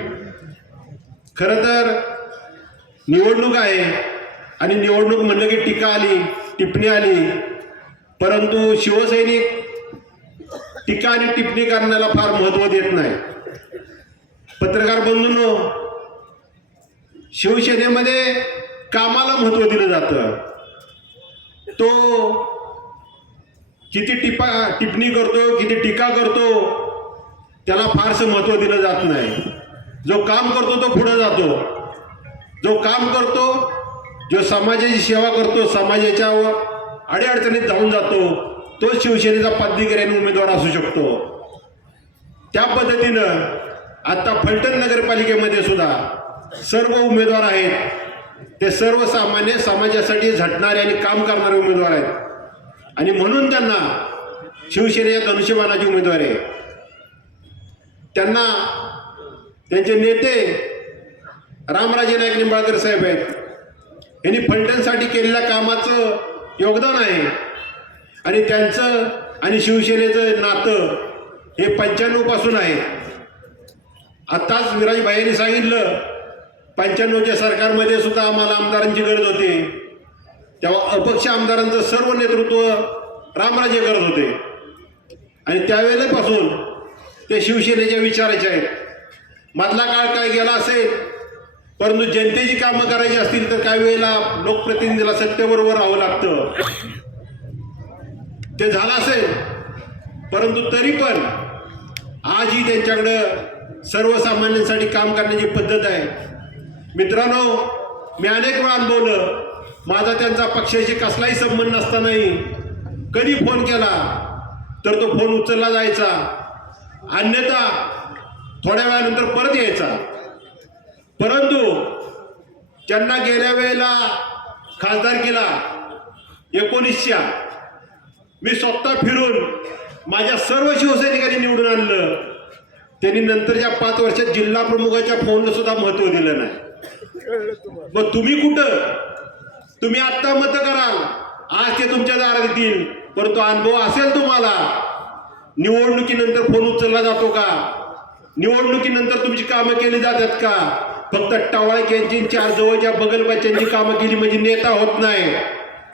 खरं तर निवडणूक आहे आणि निवडणूक म्हणलं की टीका आली, टिप्पणी आली, परंतु शिवसैनिक टीका आणि टिप्पणी करण्याला फार महत्त्व देत नाही. पत्रकार बंधूंनो, शिवसेनेमध्ये कामाला महत्त्व दिलं जातं. तो किती टिप्पणी करतो, किती टीका करतो, त्याला फारसं महत्त्व दिलं जात नाही. जो काम करतो तो पुढे जातो. जो काम करतो, जो समाजाची सेवा करतो, समाजाच्या अडीअडचणीत धावून जातो, तो शिवसेनेचा पदाधिकारी उमेदवार असू शकतो. त्या पद्धतीनं आता फलटण नगरपालिकेमध्ये सुद्धा सर्व उमेदवार आहेत, ते सर्वसामान्य समाजासाठी झटणारे आणि काम करणारे उमेदवार आहेत आणि म्हणून त्यांना शिवसेनेच्या धनुष्यबाणाची उमेदवार आहे. त्यांना त्यांचे नेते रामराजे नाईक निंबाळकर साहेब आहेत. यांनी फलटणसाठी केलेल्या कामाचं योगदान आहे आणि त्यांचं आणि शिवसेनेचं नातं हे 95 पासून आहे. आत्ताच विराजभाईंनी सांगितलं 95च्या सरकारमध्ये सुद्धा आम्हाला आमदारांची गरज होती, तेव्हा अपक्ष आमदारांचं सर्व नेतृत्व रामराजे करत होते आणि त्यावेळेपासून ते शिवसेनेच्या विचाराचे आहेत. मधला काळ काय गेला असेल, परंतु जनतेची कामं करायची असतील तर काही वेळेला लोकप्रतिनिधीला सत्तेबरोबर राहावं लागतं. ते झालं असेल, परंतु तरी पण आजही त्यांच्याकडं सर्वसामान्यांसाठी काम करण्याची पद्धत आहे. मित्रांनो, मी अनेक वेळा अनुभवलं, माझा त्यांचा पक्षाशी कसलाही संबंध नसतानाही कधी फोन केला तर तो फोन उचलला जायचा, अन्यथा थोड्या वेळानंतर परत यायचा. परंतु ज्यांना गेल्या वेळेला खासदारकीला 1900 मी स्वतः फिरून माझ्या सर्व शिवसैनिकांनी निवडून आणलं, त्यांनी नंतरच्या 5 वर्षात जिल्हा प्रमुखाच्या फोनला सुद्धा महत्त्व दिलं नाही. मग तुम्ही कुठं? तुम्ही आत्ता मत कराल, आज ते तुमच्या दारात येतील, परंतु अनुभव असेल तुम्हाला, निवडणुकीनंतर फोन उचलला जातो का? निवडणुकीनंतर तुमची कामं केली जातात का? फक्त टवाळक्यांची 4 जवळच्या बगलबाच्यांची कामं केली म्हणजे नेता होत नाही.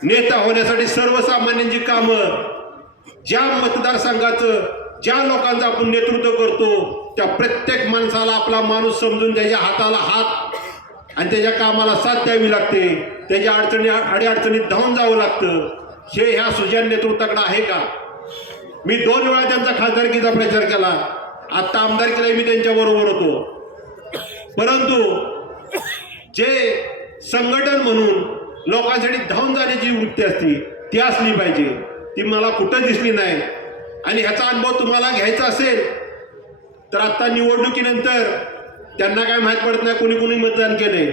नेता होण्यासाठी सर्वसामान्यांची कामं, ज्या मतदारसंघाचं ज्या लोकांचं आपण नेतृत्व करतो त्या प्रत्येक माणसाला आपला माणूस समजून त्याच्या हाताला हात आणि त्याच्या कामाला साथ द्यावी लागते, त्याच्या अडीअडचणीत धावून जावं लागतं. हे ह्या सुजाण नेतृत्वाकडे आहे का? मी 2 वेळा त्यांचा खासदारकीचा प्रचार केला, आत्ता आमदारकीलाही मी त्यांच्याबरोबर होतो. परंतु जे संघटन म्हणून लोकांसाठी धावून जाण्याची वृत्ती असते ती असली पाहिजे, ती मला कुठं दिसली नाही. आणि ह्याचा अनुभव तुम्हाला घ्यायचा असेल तर आत्ता निवडणुकीनंतर त्यांना काय माहीत पडत नाही कोणी कोणी मतदान केले.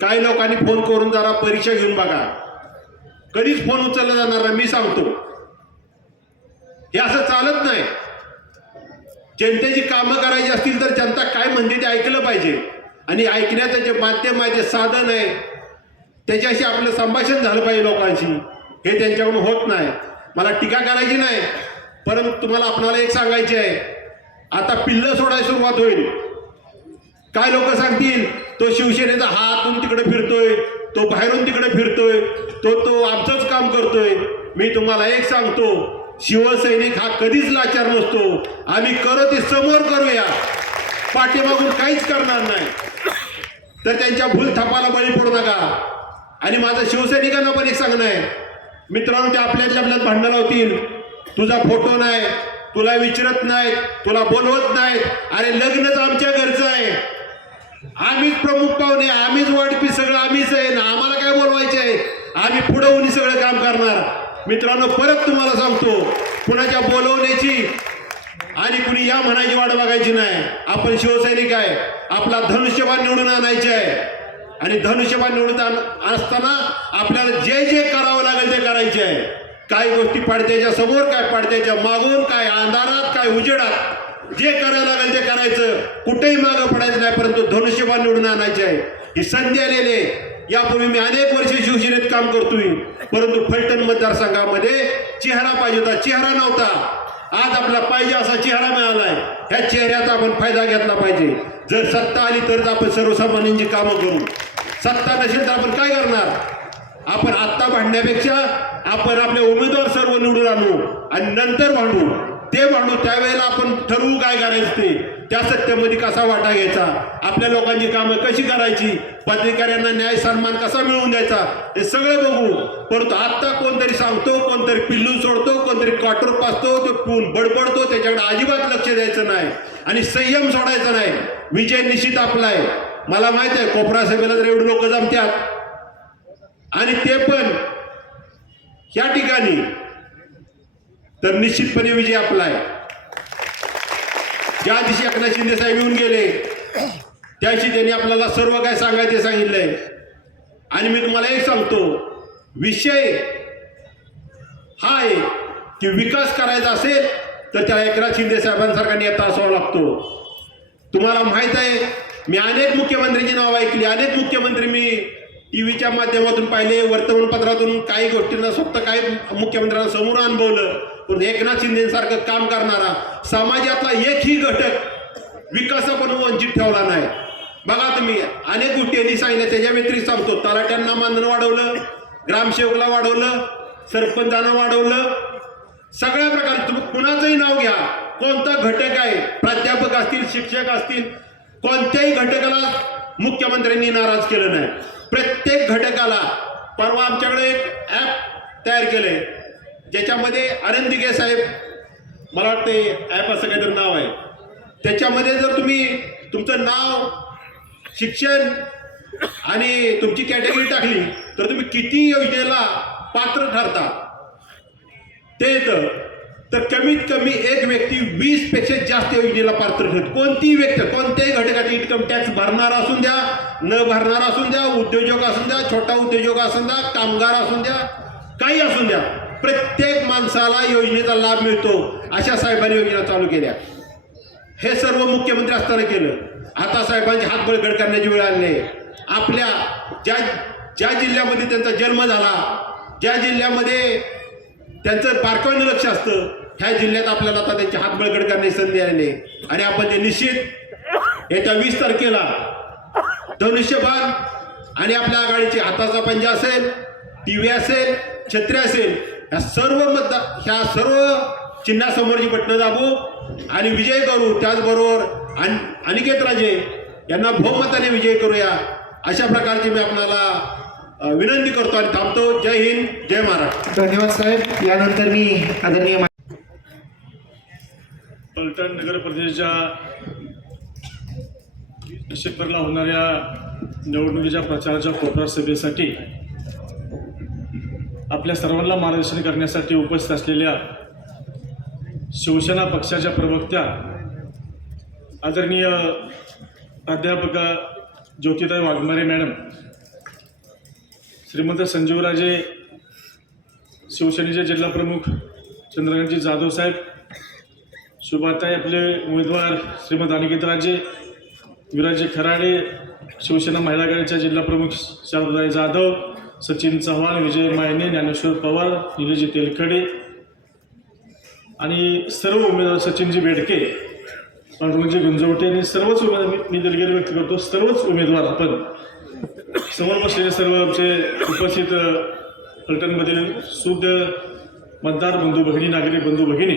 काही लोकांनी फोन करून जरा परीक्षा घेऊन बघा, कधीच फोन उचलला जाणार नाही. मी सांगतो, हे असं चालत नाही. जनतेची कामं करायची असतील तर जनता काय म्हणते ते ऐकलं पाहिजे आणि ऐकण्याचं जे माध्यम आहे, जे साधन आहे, त्याच्याशी आपलं संभाषण झालं पाहिजे लोकांशी. हे त्यांच्याकडून होत नाही. मला टीका करायची नाही, परंतु तुम्हाला आपणाला एक सांगायचे आहे, आता पिल्लं सोडायला सुरुवात होईल. काय लोक सांगतील, तो शिवसेनेचा हातून तिकडे फिरतोय, तो बाहेरून तिकडे फिरतोय, तो आमचंच काम करतोय. मी तुम्हाला एक सांगतो, शिवसैनिक हा कधीच लाचार नसतो. आम्ही करू ते समोर करूया, पाठीमागून काहीच करणार नाही. तर त्यांच्या भूलथापाला बळी पडू नका. आणि माझं शिवसैनिकांना पण एक सांगणं आहे, मित्रांनो, ते आपल्यात भांडणं लावतील, तुझा फोटो नाही, तुला विचारत नाहीत, तुला बोलवत नाहीत. अरे लग्नच आमच्या घरचं आहे, आम्हीच प्रमुख पाहुणे, आम्हीच वाढपी, सगळं आम्हीच आहे ना, आम्हाला काय बोलवायचे आहे, आम्ही पुढं होऊन सगळं काम करणार. मित्रांनो, परत तुम्हाला सांगतो, कुणाच्या बोलवण्याची आणि कुणी या म्हणायची वाट बघायची नाही. आपण शिवसैनिक आहे, आपला धनुष्यबाण निवडून आणायचे आहे आणि धनुष्यबाण निवडून असताना आपल्याला जे जे करावं लागेल ते करायचे आहे. काय गोष्टी पडद्याच्या समोर, काय पडद्याच्या मागून, काय अंधारात, काय उजेडात, जे करायला लागेल ते करायचं. कुठेही मागं पडायचं नाही, परंतु धनुष्यबाण निवडून आणायचे आहे. ही संधी आलेली आहे. यापूर्वी मी अनेक वर्षे शिवसेनेत काम करतोय, परंतु फलटण मतदारसंघामध्ये चेहरा पाहिजे होता, चेहरा नव्हता. आज आपला पाहिजे असा चेहरा मिळालाय. ह्या चेहऱ्याचा आपण फायदा घेतला पाहिजे. जर सत्ता आली तरच आपण सर्वसामान्यांची कामं करू. सत्ता नसेल तर आपण काय करणार? आपण आत्ता भांडण्यापेक्षा आपण आपले उमेदवार सर्व निवडून आणू आणि नंतर भांडू. ते भांडू त्यावेळेला आपण ठरवू काय करायचं ते, त्या सत्तेमध्ये कसा वाटा घ्यायचा, आपल्या लोकांची कामं कशी करायची, पदाधिकाऱ्यांना न्याय सन्मान कसा मिळवून द्यायचा, हे सगळं बघू. परंतु आत्ता कोणतरी सांगतो, कोणतरी पिल्लू सोडतो, कोणतरी क्वार्टर पाचतो, तो पूल बडबडतो, त्याच्याकडे अजिबात लक्ष द्यायचं नाही आणि संयम सोडायचा नाही. विजय निश्चित आपला आहे. मला माहित आहे कोपरा सभेला तर एवढे लोक जमतात आणि ते पण या ठिकाणी, तर निश्चितपणे विजय आपला आहे. ज्या दिवशी एकनाथ शिंदे साहेब येऊन गेले त्या दिवशी त्यांनी आपल्याला सर्व काय सांगायचे सांगितलंय. आणि मी तुम्हाला एक सांगतो, विषय हा आहे की विकास करायचा असेल तर त्याला एकनाथ शिंदे साहेबांसारखा नेता असावा लागतो. तुम्हाला माहित आहे, मी अनेक मुख्यमंत्र्यांची नावं ऐकली, अनेक मुख्यमंत्री मी टीव्हीच्या माध्यमातून पाहिले, वर्तमानपत्रातून काही गोष्टींना स्वतः काही मुख्यमंत्र्यांना समोर अनुभवलं. पण एकनाथ शिंदेसारखं काम करणारा समाजातला एकही घटक विकासापासून वंचित ठेवला नाही. बघा तुम्ही, अनेक गोष्टी यांनी सांगितल्या. त्याच्या व्यतिरिक्त सांगतो, तलाट्यांना मानधन वाढवलं, ग्रामसेवकला वाढवलं, सरपंचांना वाढवलं, सगळ्या प्रकारे तुम्ही कुणाचंही नाव घ्या, कोणता घटक आहे, प्राध्यापक असतील, शिक्षक असतील, कोणत्याही घटकाला मुख्यमंत्र्यांनी नाराज केलं नाही. प्रत्येक घटकाला, परवा आमच्याकडे एक ॲप तयार केलंय ज्याच्यामध्ये आनंद दिघे साहेब, मला वाटते ॲप असं काहीतरी नाव आहे, त्याच्यामध्ये जर तुम्ही तुमचं नाव, शिक्षण आणि तुमची कॅटेगरी टाकली तर तुम्ही किती योजनेला पात्र ठरता ते येतं. तर कमीत कमी एक व्यक्ती 20 पेक्षा जास्त योजनेला पात्र ठरते. कोणतीही व्यक्ती, कोणत्याही घटकाची, इन्कम टॅक्स भरणारा असून द्या, न भरणारा असून द्या, उद्योजक असून द्या, छोटा उद्योजक असून द्या, कामगार असून द्या, काही असून द्या, प्रत्येक माणसाला योजनेचा लाभ मिळतो. अशा साहेबांनी योजना चालू केल्या. हे सर्व मुख्यमंत्री असताना केलं. आता साहेबांचे हात बळकट करण्याची वेळ आली आहे. आपल्या ज्या जिल्ह्यामध्ये त्यांचा जन्म झाला, ज्या जिल्ह्यामध्ये त्यांचं बारकाईनं लक्ष असतं, ह्या जिल्ह्यात आपल्याला आता त्यांचे हात बळकट करण्याची संधी आलेली आहे. आणि आपण ते निश्चित येत्या 20 तारखेला धनुष्यबाण आणि आपल्या आघाडीचे हाताचा पंजा असेल, टीव्ही असेल, छत्री असेल, ह्या सर्व चिन्हासमोरची बटणं दाबू आणि विजय करू. त्याचबरोबर अनिकेत राजे यांना बहुमताने विजय करूया, अशा प्रकारची मी आपल्याला विनंती करतो आणि थांबतो. जय हिंद, जय महाराष्ट्र. धन्यवाद साहेब. यानंतर मी आदरणीय फलटण नगर परिषदेच्या डिसेंबरला होणाऱ्या निवडणुकीच्या प्रचाराच्या कोपरा सभेसाठी आपल्या सर्वांना मार्गदर्शन करण्यासाठी उपस्थित असलेल्या शिवसेना पक्षाच्या प्रवक्त्या आदरणीय प्राध्यापक ज्योतिताई वाघमारे मॅडम, श्रीमंत संजीवराजे शिवसेनेचे जिल्हाप्रमुख चंद्रकांतजी जाधव साहेब, शुभाताई आपले उमेदवार श्रीमंत अनिकेत राजे, विराजी खराडे, शिवसेना महिला आघाडीच्या जिल्हाप्रमुख शारदाताई जाधव, सचिन चव्हाण, विजय मायने, ज्ञानेश्वर पवार, निलेजी तेलखडे आणि सर्व उमेदवार, सचिनजी बेडके, पांडुरंगजी गुंजवटे आणि सर्वच उमेदवार, मी दिलगिरी व्यक्त करतो, सर्वच उमेदवार आपण समोर बसलेले सर्व आमचे उपस्थित फलटणमधील शुद्ध मतदार बंधू भगिनी, नागरिक बंधू भगिनी,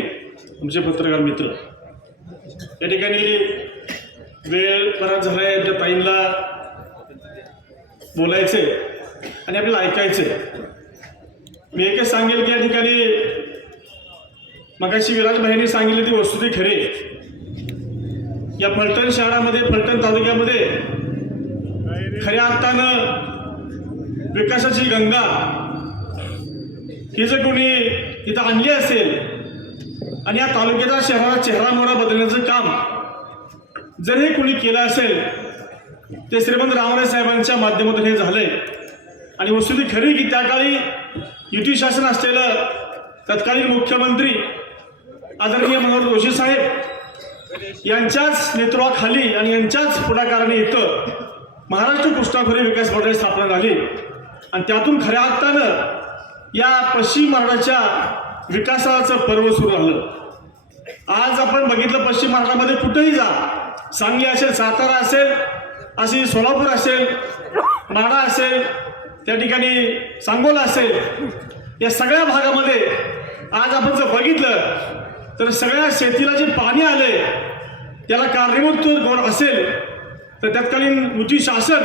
आमचे पत्रकार मित्र, या ठिकाणी वेळ बराच झाला आहे. त्या ताईंना बोलायचे आणि आपल्याला ऐकायचे. मी एकच सांगेल की या ठिकाणी मगाशी विराज भाईंनी सांगितली ती वस्तुस्थिती खरी. या फलटण शहरामध्ये, फलटण तालुक्यामध्ये खऱ्या अर्थानं विकासाची गंगा ही जर कोणी इथं आणली असेल आणि या तालुक्याचा शहराचा चेहरामोहरा बदलण्याचं काम जर हे कोणी केलं असेल ते श्रीमंत रामराय साहेबांच्या माध्यमातून हे झालंय. आणि वस्तुस्थिती खरी की त्या काळी युती शासन असलेलं तत्कालीन मुख्यमंत्री आदरणीय मनोहर जोशी साहेब यांच्याच नेतृत्वाखाली आणि यांच्याच पुढाकाराने इथं महाराष्ट्र कृष्णाखोरी विकास मंडळाची स्थापना झाली. आणि त्यातून खऱ्या अर्थानं या पश्चिम महाराष्ट्राच्या विकासाचं पर्व सुरू झालं. आज आपण बघितलं पश्चिम महाराष्ट्रामध्ये कुठेही जा, सांगली असेल, सातारा असेल, अशी सोलापूर असेल, माढा असेल, त्या ठिकाणी सांगोला असेल, या सगळ्या भागामध्ये आज आपण जर बघितलं तर सगळ्या शेतीला जे पाणी आले त्याला कारणीभूत कोण असेल तर तत्कालीन युती शासन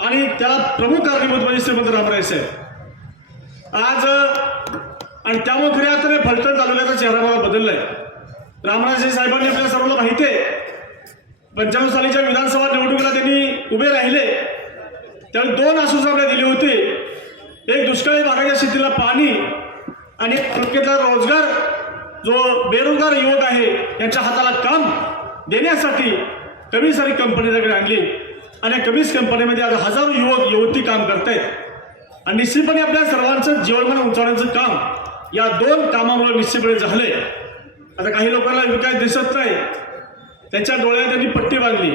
आणि त्याला प्रमुख कारणीभूत म्हणजे श्रीमंत रामराय साहेब. आज आणि त्यामुळे खऱ्या अर्थाने फलटण तालुक्याचा चेहरा बदललाय. रामराजे साहेबांनी आपल्या सर्वांना माहिती आहे 95 सालीच्या विधानसभा निवडणुकीला त्यांनी उभे राहिले त्यावेळी 2 आश्वासने दिली होती. एक, दुष्काळी भागाच्या शेतीला पाणी आणि तालुक्यातला रोजगार, जो बेरोजगार युवक आहे यांच्या हाताला काम देण्यासाठी कमी सारी कंपनीकडे आणली आणि कमीच कंपनीमध्ये आज हजारो युवक युवती काम करतायत. आणि निश्चितपणे आपल्या सर्वांचं जीवनमान उंचावण्याचं काम या 2 कामामुळे निश्चितपणे झालंय. आता काही लोकांना विकास दिसत नाही, त्यांच्या डोळ्यात त्यांनी पट्टी बांधली.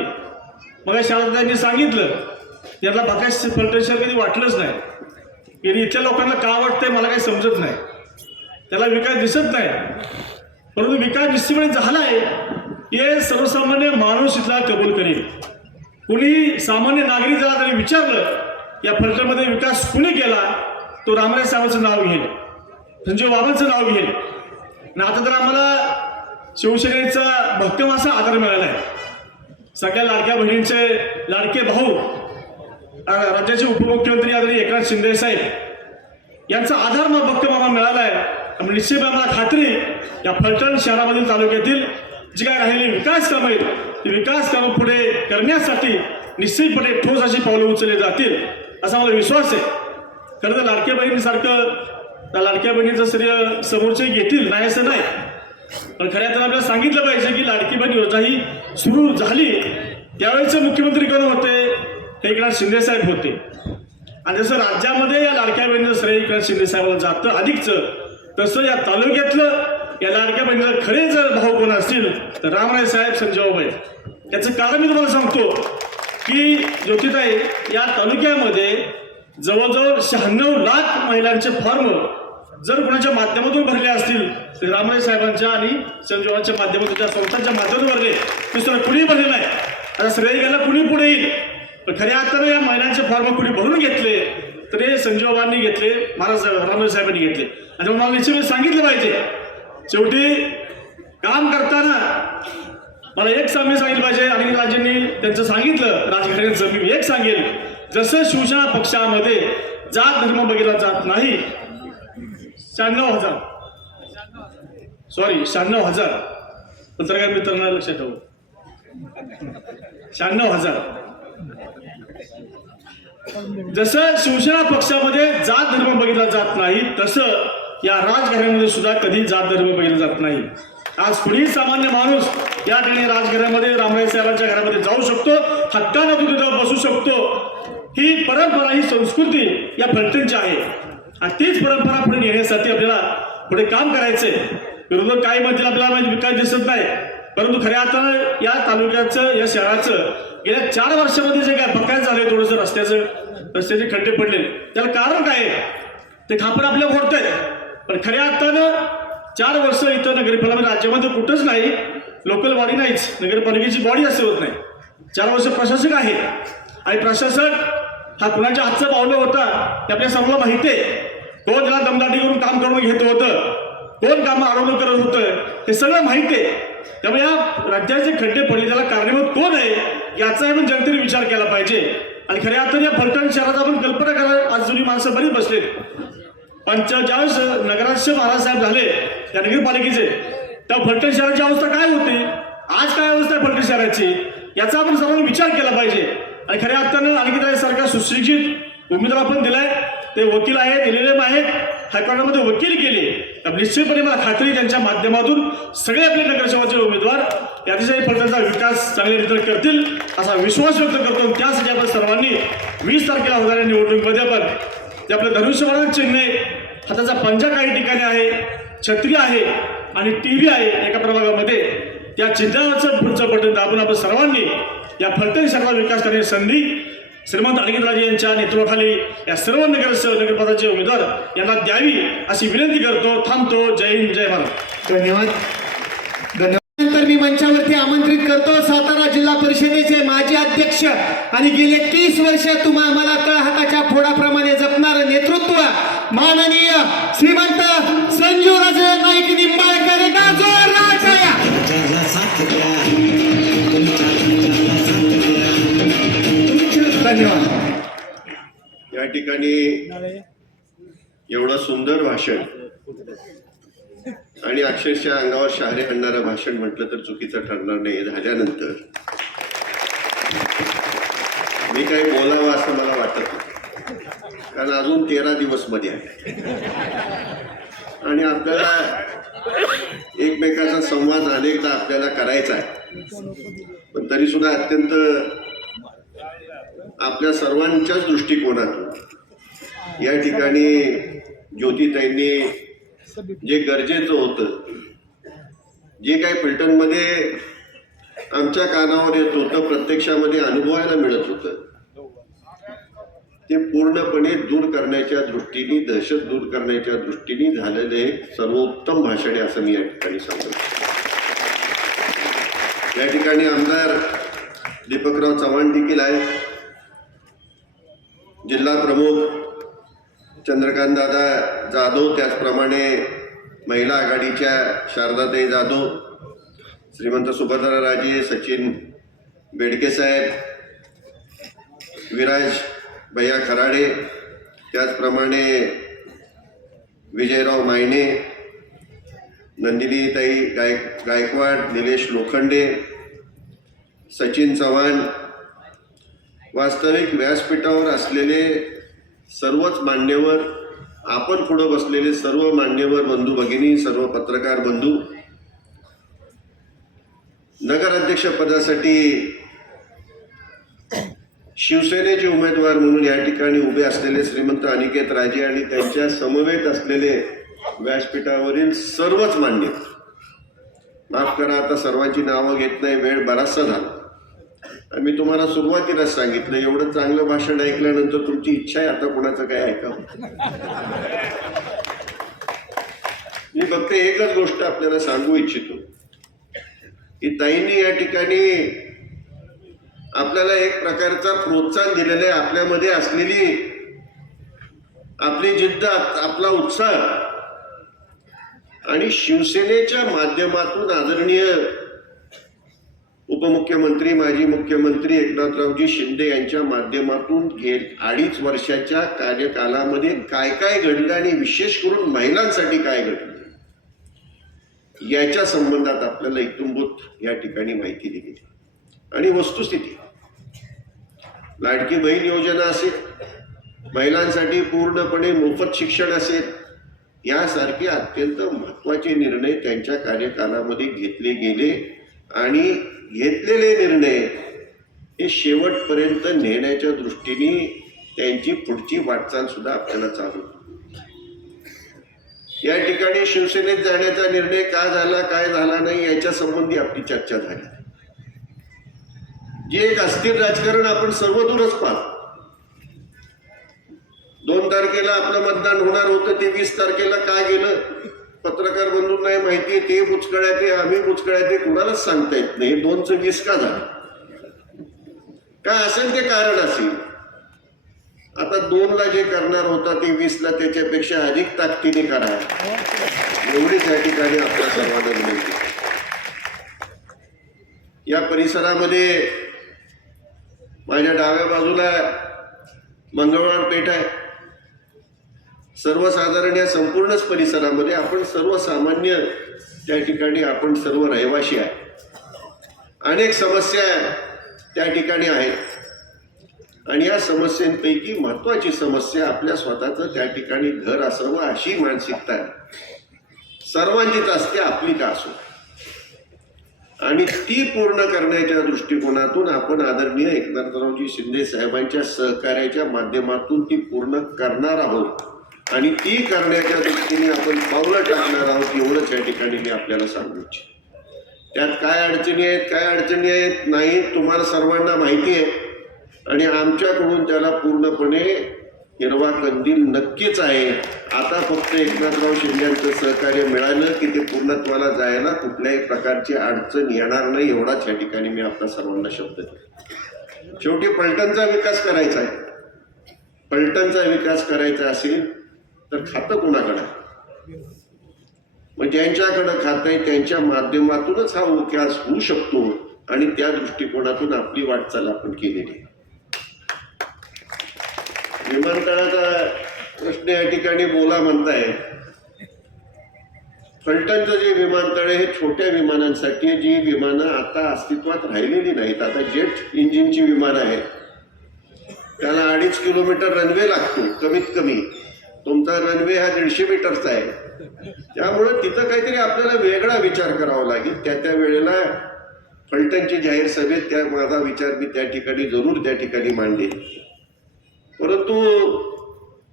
मग शारदाताईंनी सांगितलं याला बाकाश फलटण कधी वाटलंच नाही. आणि इथल्या लोकांना का वाटतंय मला काही समजत नाही, त्याला विकास दिसत नाही. परंतु विकास निश्चितपणे झालाय हे सर्वसामान्य माणूस इथला कबूल करेल. कुणी सामान्य नागरिक जरा तरी विचारलं या फलटणमध्ये विकास कुणी केला, तो रामराय साहेबांचं नाव घेईल, संजय बाबांचं नाव घेईल. आणि आता तर आम्हाला शिवसेनेचा भक्कम असा आधार मिळाला आहे. सगळ्या लाडक्या बहिणींचे लाडके भाऊ राज्याचे उपमुख्यमंत्री आदरणीय एकनाथ शिंदे साहेब यांचा आधार मग भक्कम आम्हाला मिळाला आहे. निश्चित आम्हाला खात्री या फलटण शहरामधील तालुक्यातील जी काय राहिलेली विकास कामं आहेत ती विकास कामं पुढे करण्यासाठी निश्चितपणे ठोस अशी पावलं उचलली जातील असा मला विश्वास आहे. खरं तर लाडक्या बहिणीसारखं त्या लाडक्या बहिणीचं श्रेय समोरचे घेतील नाही असं नाही, पण खऱ्या तर आपल्याला सांगितलं पाहिजे की लाडकी बहीण योजना ही सुरू झाली त्यावेळेचे मुख्यमंत्री कोण होते, हे एकनाथ शिंदे साहेब होते. आणि जसं राज्यामध्ये या लाडक्या बहिणीचं श्रेय एकनाथ शिंदे साहेबांना जातं अधिकचं, तसं या तालुक्यातलं या लाडक्या बहिणीचं खरे जर भाऊ कोण असतील तर रामराय साहेब, संजय बाबा. याचं कारण मी तुम्हाला सांगतो की ज्योतिताई या तालुक्यामध्ये जवळजवळ 96 लाख महिलांचे फॉर्म जर कोणाच्या माध्यमातून भरले असतील तर रामराय साहेबांच्या आणि संजयच्या माध्यमातून, त्या संस्थांच्या माध्यमातून भरले, दुसरं कुणी भरले नाही. आता श्रेय घ्यायला कुणी पुढे येईल, पण खऱ्या अर्थानं या महिलांचे फॉर्म कुणी भरून घेतले तर हे संजय बाबांनी घेतले, महाराज रामराय साहेबांनी घेतले. आणि मला निश्चित सांगितलं पाहिजे शेवटी काम करताना मला एक सामने सांगितलं पाहिजे. आणि राजेंनी त्यांचं सांगितलं राजघराण्याचं, मी एक सांगेल, जसं शिवसेना पक्षामध्ये जात धर्म बघितला जात नाही. 96,000 पत्रकार मित्रांना लक्षात ठेवू, 96,000. जसं शिवसेना पक्षामध्ये जात धर्म बघितला जात नाही तसं या राजघराण्यामध्ये सुद्धा कधी जात धर्म बघितला जात नाही. आज कुणीही सामान्य माणूस या ठिकाणी राजघराण्यामध्ये रामराय साहेबांच्या घरामध्ये जाऊ शकतो, हक्कानं तो तिथं बसू शकतो. ही परंपरा, ही संस्कृती या फलटणची आहे आणि तीच परंपरा पुढे नेण्यासाठी आपल्याला पुढे काम करायचंय. विरोधक काही म्हणतील आपल्याला विकास दिसत नाही, परंतु खऱ्या अर्थानं या तालुक्याचं या शहराचं गेल्या 4 वर्षामध्ये जे काय बकायत झाले थोडंसं रस्त्याचे खड्डे पडले, त्याला कारण काय आहे? ते खापर आपल्या फोडत आहेत, पण खऱ्या अर्थानं 4 वर्ष इथं नगरपालिका राज्यामध्ये कुठंच नाही, लोकल बॉडी नाहीच, नगरपालिकेची बॉडी असं होत नाही. 4 वर्ष प्रशासक आहे आणि प्रशासक हा कुणाच्या हातचं पावलं होता हे आपल्या सर्वांना माहिती आहे. कोण त्याला दमदाटी करून काम करून घेत होतं, कोण कामं अडवणूक करत होतं, हे सगळं माहिती आहे. त्यामुळे या राज्याचे खड्डे पडले त्याला कारणीभूत कोण आहे याचा आपण जनतेने विचार केला पाहिजे. आणि खऱ्या अर्थाने या फलटण शहरात आपण कल्पना करा, आज जुनी माणसं बरीच बसलेत, पण ज्यावेळेस नगराध्यक्ष महाराजसाहेब झाले त्या नगरपालिकेचे, त्या फलटण शहराची अवस्था काय होती, आज काय अवस्था आहे फलटण शहराची, याचा आपण सर्वांनी विचार केला पाहिजे. आणि खऱ्या अर्थानं अनिकेतरायसारखा सुशिक्षित उमेदवार आपण दिलाय, ते वकील आहेत, दिलेले आहेत, हायकोर्टामध्ये वकील केले, तर निश्चितपणे मला खात्री त्यांच्या माध्यमातून सगळे आपले नगरसेवकाचे उमेदवार अतिशय फलटणचा विकास चांगल्या रीतीने करतील असा विश्वास व्यक्त करतो. त्यासाठी आपण सर्वांनी 20 तारखेला होणाऱ्या निवडणुकीमध्ये आपण ते आपलं धनुष्यबाणाचं चिन्ह आहे, हाताचा पंजा काही ठिकाणी आहे, छत्री आहे आणि टीव्ही आहे एका प्रभागामध्ये, त्या चिन्हाचं पुढचं बटन दाबून आपण सर्वांनी या फलटण शहराचा विकास करण्याची संधी श्रीमंत अनिकेतराजे यांच्या नेतृत्वाखाली या सर्व नगरपदाचे उमेदवार यांना द्यावी अशी विनंती करतो. थांबतो. जय हिंद, जय महाराष्ट्र. धन्यवाद. नंतर मी मंचावरती आमंत्रित करतो सातारा जिल्हा परिषदेचे माजी अध्यक्ष आणि गेले 30 वर्ष मला तळहाताच्या फोडाप्रमाणे जपणारं नेतृत्व माननीय श्रीमंत संजूराजे नाईक निंबाळकर. एका जोरदार टाळ्या. धन्यवाद. या ठिकाणी एवढं सुंदर भाषण आणि अक्षरशः अंगावर शहारे आणणारं भाषण म्हटलं तर चुकीचं ठरणार नाही. झाल्यानंतर मी काही बोलावं असं मला वाटत नाही, कारण अजून 13 दिवस मध्ये आहे आणि आपल्याला एकमेकाचा संवाद अनेकदा आपल्याला करायचा आहे. पण तरी सुद्धा अत्यंत आपल्या सर्वांच्याच दृष्टिकोनातून या ठिकाणी ज्योतिताईंनी जे गरजेचं होतं, जे काही फलटणमध्ये आमच्या कानावर येत होतं, प्रत्यक्षामध्ये अनुभवायला मिळत होतं, ते पूर्णपणे दूर करण्याच्या दृष्टीने, दहशत दूर करण्याच्या दृष्टीने झालेले सर्वोत्तम भाषणे असं मी या ठिकाणी सांगतो. या ठिकाणी आमदार दीपकराव चव्हाण देखील आहेत, जिल्हा प्रमुख चंद्रकांत दादा जाधव, त्याचप्रमाणे महिला आघाडीच्या शारदाताई जाधव, श्रीमंत सुभद्राराजे, सचिन बेडके साहेब, विराज भैया खराडे, त्याचप्रमाणे विजयराव मायने, नंदिनीताई गायकवाड, निलेश लोखंडे, सचिन चव्हाण, वास्तविक व्यासपीठावर असलेले सर्वच मान्यवर, आपण पुढं बसलेले सर्व मान्यवर बंधू भगिनी, सर्व पत्रकार बंधू, नगराध्यक्षपदासाठी शिवसेनेचे उमेदवार म्हणून या ठिकाणी उभे असलेले श्रीमंत अनिकेत राजे आणि त्यांच्या समवेत असलेले व्यासपीठावरील सर्वच मान्य, माफ करा आता सर्वांची नावं घेत नाही, वेळ बराचसा झाला. मी तुम्हाला सुरुवातीलाच सांगितलं, एवढं चांगलं भाषण ऐकल्यानंतर तुमची इच्छा आहे आता कोणाचं काय ऐकावं. मी फक्त एकच गोष्ट आपल्याला सांगू इच्छितो की ताईंनी या ठिकाणी आपल्याला एक प्रकारचा प्रोत्साहन दिलेलं आहे. आपल्यामध्ये असलेली आपली जिद्द, आपला उत्साह आणि शिवसेनेच्या माध्यमातून आदरणीय उपमुख्यमंत्री, माजी मुख्यमंत्री एकनाथरावजी शिंदे यांच्या माध्यमातून 2.5 वर्षाच्या कार्यकालामध्ये काय काय घडलं आणि विशेष करून महिलांसाठी काय घडलं याच्या संबंधात आपल्याला इत्थंभूत या ठिकाणी माहिती दिली. आणि वस्तुस्थिती, लाडकी बहीण योजना असेल, महिलांसाठी पूर्णपणे मोफत शिक्षण असेल, यासारखे अत्यंत महत्त्वाचे निर्णय त्यांच्या कार्यकालामध्ये घेतले गेले आणि घेतलेले निर्णय हे शेवटपर्यंत नेण्याच्या दृष्टीने त्यांची पुढची वाटचाल सुद्धा आपल्याला चालू. या ठिकाणी शिवसेनेत जाण्याचा निर्णय का झाला, काय झाला नाही याच्या संबंधी आपली चर्चा झाली. जे एक अस्थिर राजकारण आपण सर्वदूरच पाहतो. 2 तारखेला आपलं मतदान होणार होतं, ते 20 तारखेला का गेलं पत्रकार बंधूंना माहिती आहे. ते बुचकळ्यात आहे, आम्ही बुचकळ्यात आहे, कुणालाच सांगता येत नाही. 2चं 20 का झालं, काय असेल ते कारण असेल. आता 2ला जे करणार होता ते 20ला त्याच्यापेक्षा अधिक ताकदीने करा, एवढीच या ठिकाणी आपल्या सर्वांना विनंती. या परिसरामध्ये माझ्या डाव्या बाजूला मंगळवार पेठ आहे. सर्वसाधारण या संपूर्णच परिसरामध्ये आपण सर्वसामान्य त्या ठिकाणी आपण सर्व रहिवासी आहे. अनेक समस्या त्या ठिकाणी आहेत आणि या समस्यांपैकी महत्वाची समस्या आपल्या स्वतःचं त्या ठिकाणी घर असावं अशी मानसिकता आहे सर्वांचीच असते, आपली का असो. आणि ती पूर्ण करण्याच्या दृष्टिकोनातून आपण आदरणीय एकनाथरावजी शिंदे साहेबांच्या सहकार्याच्या माध्यमातून ती पूर्ण करणार आहोत आणि ती करण्याच्या दृष्टीने आपण पावलं टाकणार आहोत, एवढंच या ठिकाणी मी आपल्याला सांगू इच्छितो. त्यात काय अडचणी आहेत, काय अडचणी आहेत नाही तुम्हाला सर्वांना माहिती आहे आणि आमच्याकडून त्याला पूर्णपणे हिरवा कंदील नक्कीच आहे. आता फक्त एकनाथराव शिंदेचं सहकार्य मिळालं की ते पूर्णत्वाला जायला कुठल्याही प्रकारची अडचण येणार नाही, एवढाच या ठिकाणी मी आपल्या सर्वांना शब्द देतो. शेवटी पलटणचा विकास करायचा आहे. पलटणचा विकास करायचा असेल तर खातं कोणाकडे, मग ज्यांच्याकडे खातं आहे त्यांच्या माध्यमातूनच हा विकास होऊ शकतो आणि त्या दृष्टिकोनातून आपली वाटचाल आपण केलेली आहे. विमानतळाचा प्रश्न या ठिकाणी बोला म्हणताय. फलटणचं जे विमानतळ आहे हे छोट्या विमानांसाठी, जी विमानं आता अस्तित्वात राहिलेली नाहीत, आता जेट इंजिनची विमानं आहेत, त्याला 2.5 किलोमीटर रनवे लागतो कमीत कमी. तुमचा रनवे हा 150 मीटरचा आहे. त्यामुळं तिथं काहीतरी आपल्याला वेगळा विचार करावा लागेल. त्या वेळेला फलटणची जाहीर सभेत त्या माझा विचार मी त्या ठिकाणी जरूर त्या ठिकाणी मांडेल. परंतु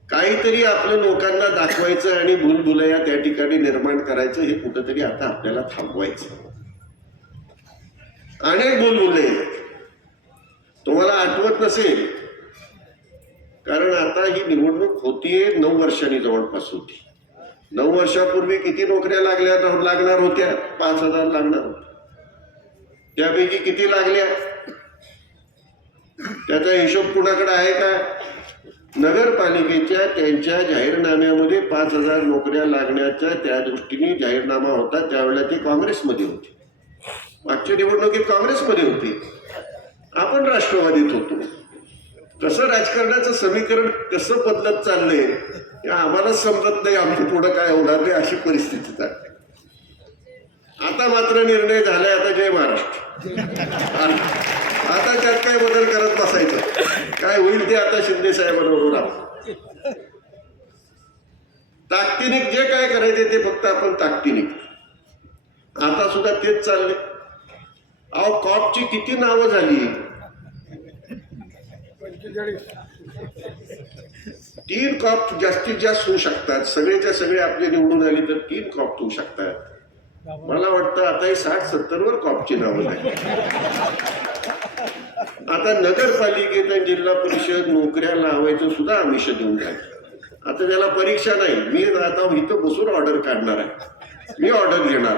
काहीतरी आपल्या लोकांना दाखवायचं आणि भूलभुलैया त्या ठिकाणी निर्माण करायचं हे कुठंतरी आता आपल्याला थांबवायचं. अनेक भूलभुलैया तुम्हाला आठवत नसेल, कारण आता ही निवडणूक होतीये 9 वर्षांनी जवळपास होती. 9 वर्षापूर्वी किती नोकऱ्या लागणार होत्या? 5,000 लागणार होत्या. त्यापैकी किती लागल्या त्याचा हिशोब कुणाकडे आहे का? नगरपालिकेच्या त्यांच्या जाहीरनाम्यामध्ये 5,000 नोकऱ्या लागण्याचा त्या दृष्टीने जाहीरनामा होता. त्यावेळेला ते काँग्रेसमध्ये होते. मागच्या निवडणुकीत काँग्रेसमध्ये होते, आपण राष्ट्रवादीत होतो. कसं राजकारणाचं समीकरण कसं बदलत चाललंय हे आम्हालाच समजत नाही. आमच्या पुढं काय होणार नाही अशी परिस्थिती चालते. आता मात्र निर्णय झालाय, आता जय महाराष्ट्र. आता त्यात काय बदल करत बसायचं, काय होईल ते आता शिंदे साहेबांबरोबर आपण ताकदीने जे काय करायचे ते फक्त आपण ताकदीने. आता सुद्धा तेच चालले. अहो कॉपची किती नावं झाली, 3 कॉप जास्तीत जास्त होऊ शकतात. सगळेच्या सगळे आपले निवडून आले तर 3 कॉप होऊ शकतात. मला वाटतं आता हे 60-70 वर कॉपची नावं नाही. आता नगरपालिकेत आणि जिल्हा परिषद नोकऱ्या लावायचं सुद्धा आमिष देऊन राहिले. आता त्याला परीक्षा नाही, मी आता इथं बसून ऑर्डर काढणार आहे, मी ऑर्डर घेणार.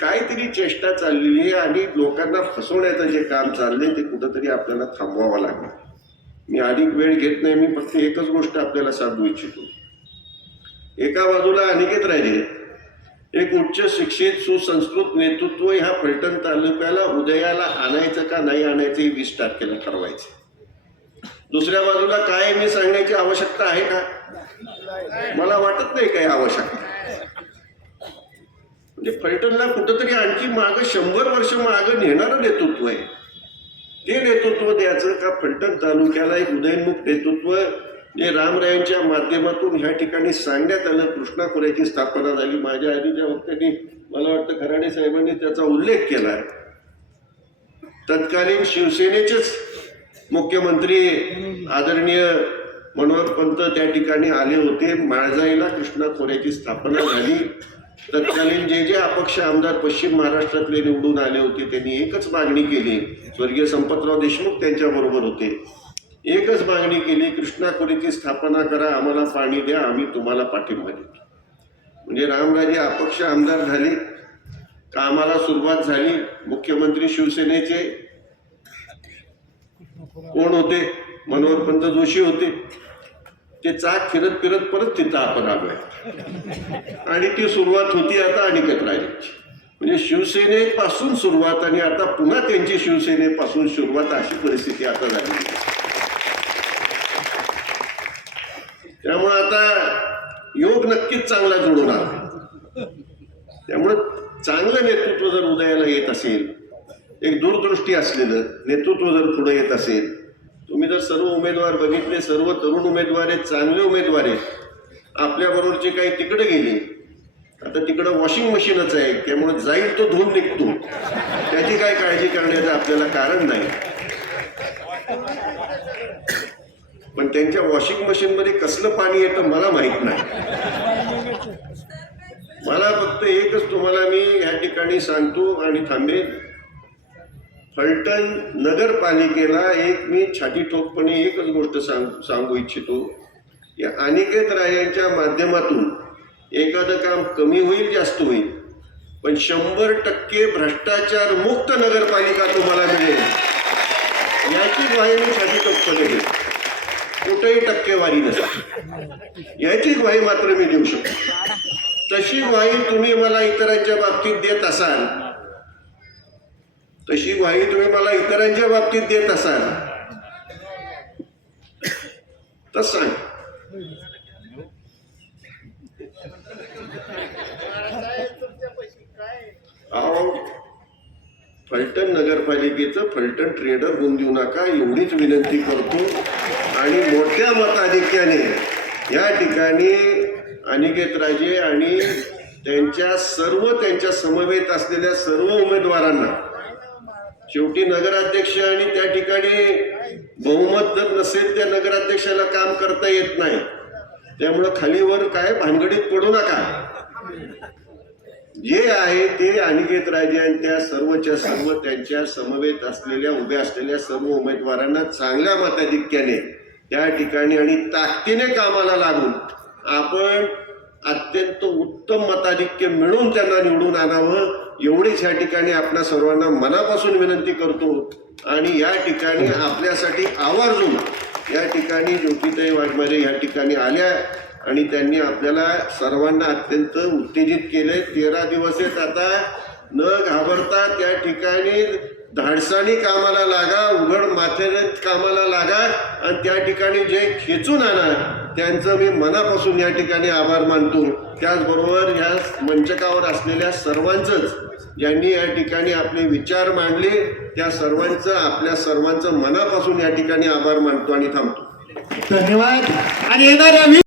काहीतरी चेष्टा चाललेली आहे आणि लोकांना फसवण्याचं जे काम चाललंय ते कुठंतरी आपल्याला थांबवावं लागणार. मी अधिक वेळ घेत नाही, मी फक्त एकच गोष्ट आपल्याला सांगू इच्छितो. एका बाजूला अनिकेत राहिले, एक उच्च शिक्षित सुसंस्कृत नेतृत्व ह्या फलटण तालुक्याला उदयाला आणायचं का नाही आणायचं हे 20 तारखेला ठरवायचं. दुसऱ्या बाजूला काय मी सांगण्याची आवश्यकता आहे का? मला वाटत नाही काही आवश्यकता. म्हणजे फलटणला कुठंतरी आणखी मागं 100 वर्ष मागं नेणारं नेतृत्व आहे. ते नेतृत्व द्यायचं का फलटण तालुक्याला एक उदयनमुख नेतृत्व जे रामरायांच्या माध्यमातून ह्या ठिकाणी सांगण्यात आलं. कृष्णा खोऱ्याची स्थापना झाली. माझ्या आधीच्या वक्त्यांनी मला वाटतं खराडे साहेबांनी त्याचा उल्लेख केला आहे. तत्कालीन शिवसेनेचेच मुख्यमंत्री आदरणीय मनोहर पंत त्या ठिकाणी आले होते. माळजाईला कृष्णा खोऱ्याची स्थापना झाली. तत्कालीन जे अपक्ष आमदार पश्चिम महाराष्ट्रातले निवडून आले होते त्यांनी एकच मागणी केली. स्वर्गीय संपतराव देशमुख त्यांच्याबरोबर होते. एकच मागणी केली, कृष्णा खोऱ्याची स्थापना करा, आम्हाला पाणी द्या, आम्ही तुम्हाला पाठिंबा देतो. म्हणजे रामराजे अपक्ष आमदार झाले. कामाला सुरुवात झाली. मुख्यमंत्री शिवसेनेचे कोण होते? मनोहर पंत जोशी होते. ते चाक फिरत फिरत परत तिथं आपण आलोय आणि ती सुरुवात होती आता अनिकेत राजेंची. म्हणजे शिवसेनेपासून सुरुवात आणि आता पुन्हा त्यांची शिवसेनेपासून सुरुवात अशी परिस्थिती आता झाली. त्यामुळे आता योग नक्कीच चांगला जोडून आला. त्यामुळे चांगलं नेतृत्व जर उदयाला येत असेल, एक दूरदृष्टी असलेलं नेतृत्व जर पुढे येत असेल, तुम्ही जर सर्व उमेदवार बघितले, सर्व तरुण उमेदवार आहेत, चांगले उमेदवार आहेत. आपल्याबरोबरचे काही तिकडे गेले, आता तिकडं वॉशिंग मशीनच आहे, त्यामुळे जाईल तो धुवून निघतो, त्याची काय काळजी करण्याचं आपल्याला कारण नाही. पण त्यांच्या वॉशिंग मशीनमध्ये कसलं पाणी येतं मला माहित नाही. मला फक्त एकच तुम्हाला मी या ठिकाणी सांगतो आणि थांबेन. फलटण नगरपालिकेला एक मी छाती ठोकपणे एकच गोष्ट सांगू इच्छितो. या अनिकेत रायांच्या माध्यमातून एखादं काम कमी होईल, जास्त होईल, पण 100% भ्रष्टाचार मुक्त नगरपालिका तुम्हाला मिळेल याची ग्वाही मी छाती ठोकपणे देतो. कुठेही टक्केवारी नसते याची ग्वाही मात्र मी देऊ शकतो. तशी ग्वाही तुम्ही मला इतरांच्या बाबतीत देत असाल, तशी ग्वाही तुम्ही मला इतरांच्या बाबतीत देत असाल तर सांग. फलटण नगरपालिकेचं फलटण ट्रेडर होऊन देऊ नका एवढीच विनंती करतो. आणि मोठ्या मताधिक्याने या ठिकाणी अनिकेत राजे आणि त्यांच्या समवेत असलेल्या सर्व उमेदवारांना, शेवटी नगराध्यक्ष आणि त्या ठिकाणी बहुमत जर नसेल त्या नगराध्यक्षाला काम करता येत नाही. त्यामुळं खालीवर काय भानगडीत पडू नका. जे आहे ते अनिकेत राजे आणि त्या सर्वच्या सर्व त्यांच्या समवेत असलेल्या उभ्या असलेल्या सर्व उमेदवारांना चांगल्या मताधिक्याने त्या ठिकाणी आणि ताकदीने कामाला लागून आपण अत्यंत उत्तम मताधिक्य मिळवून त्यांना निवडून आणावं एवढीच या ठिकाणी आपल्या सर्वांना मनापासून विनंती करतो. आणि या ठिकाणी आपल्यासाठी आवर्जून या ठिकाणी ज्योतिताई वाघमारे या ठिकाणी आल्या आणि त्यांनी आपल्याला सर्वांना अत्यंत उत्तेजित केले. 13 दिवस आहेत आता, न घाबरता त्या ठिकाणी धाडसानी कामाला लागा, उघड माथेने कामाला लागा आणि त्या ठिकाणी जे खेचून आणा त्यांचं मी मनापासून या ठिकाणी आभार मानतो. त्याचबरोबर ह्या मंचकावर असलेल्या सर्वांचंच, ज्यांनी या ठिकाणी आपले विचार मांडले त्या सर्वांचं, आपल्या सर्वांचं मनापासून या ठिकाणी आभार मानतो आणि थांबतो. धन्यवाद. आणि येणाऱ्या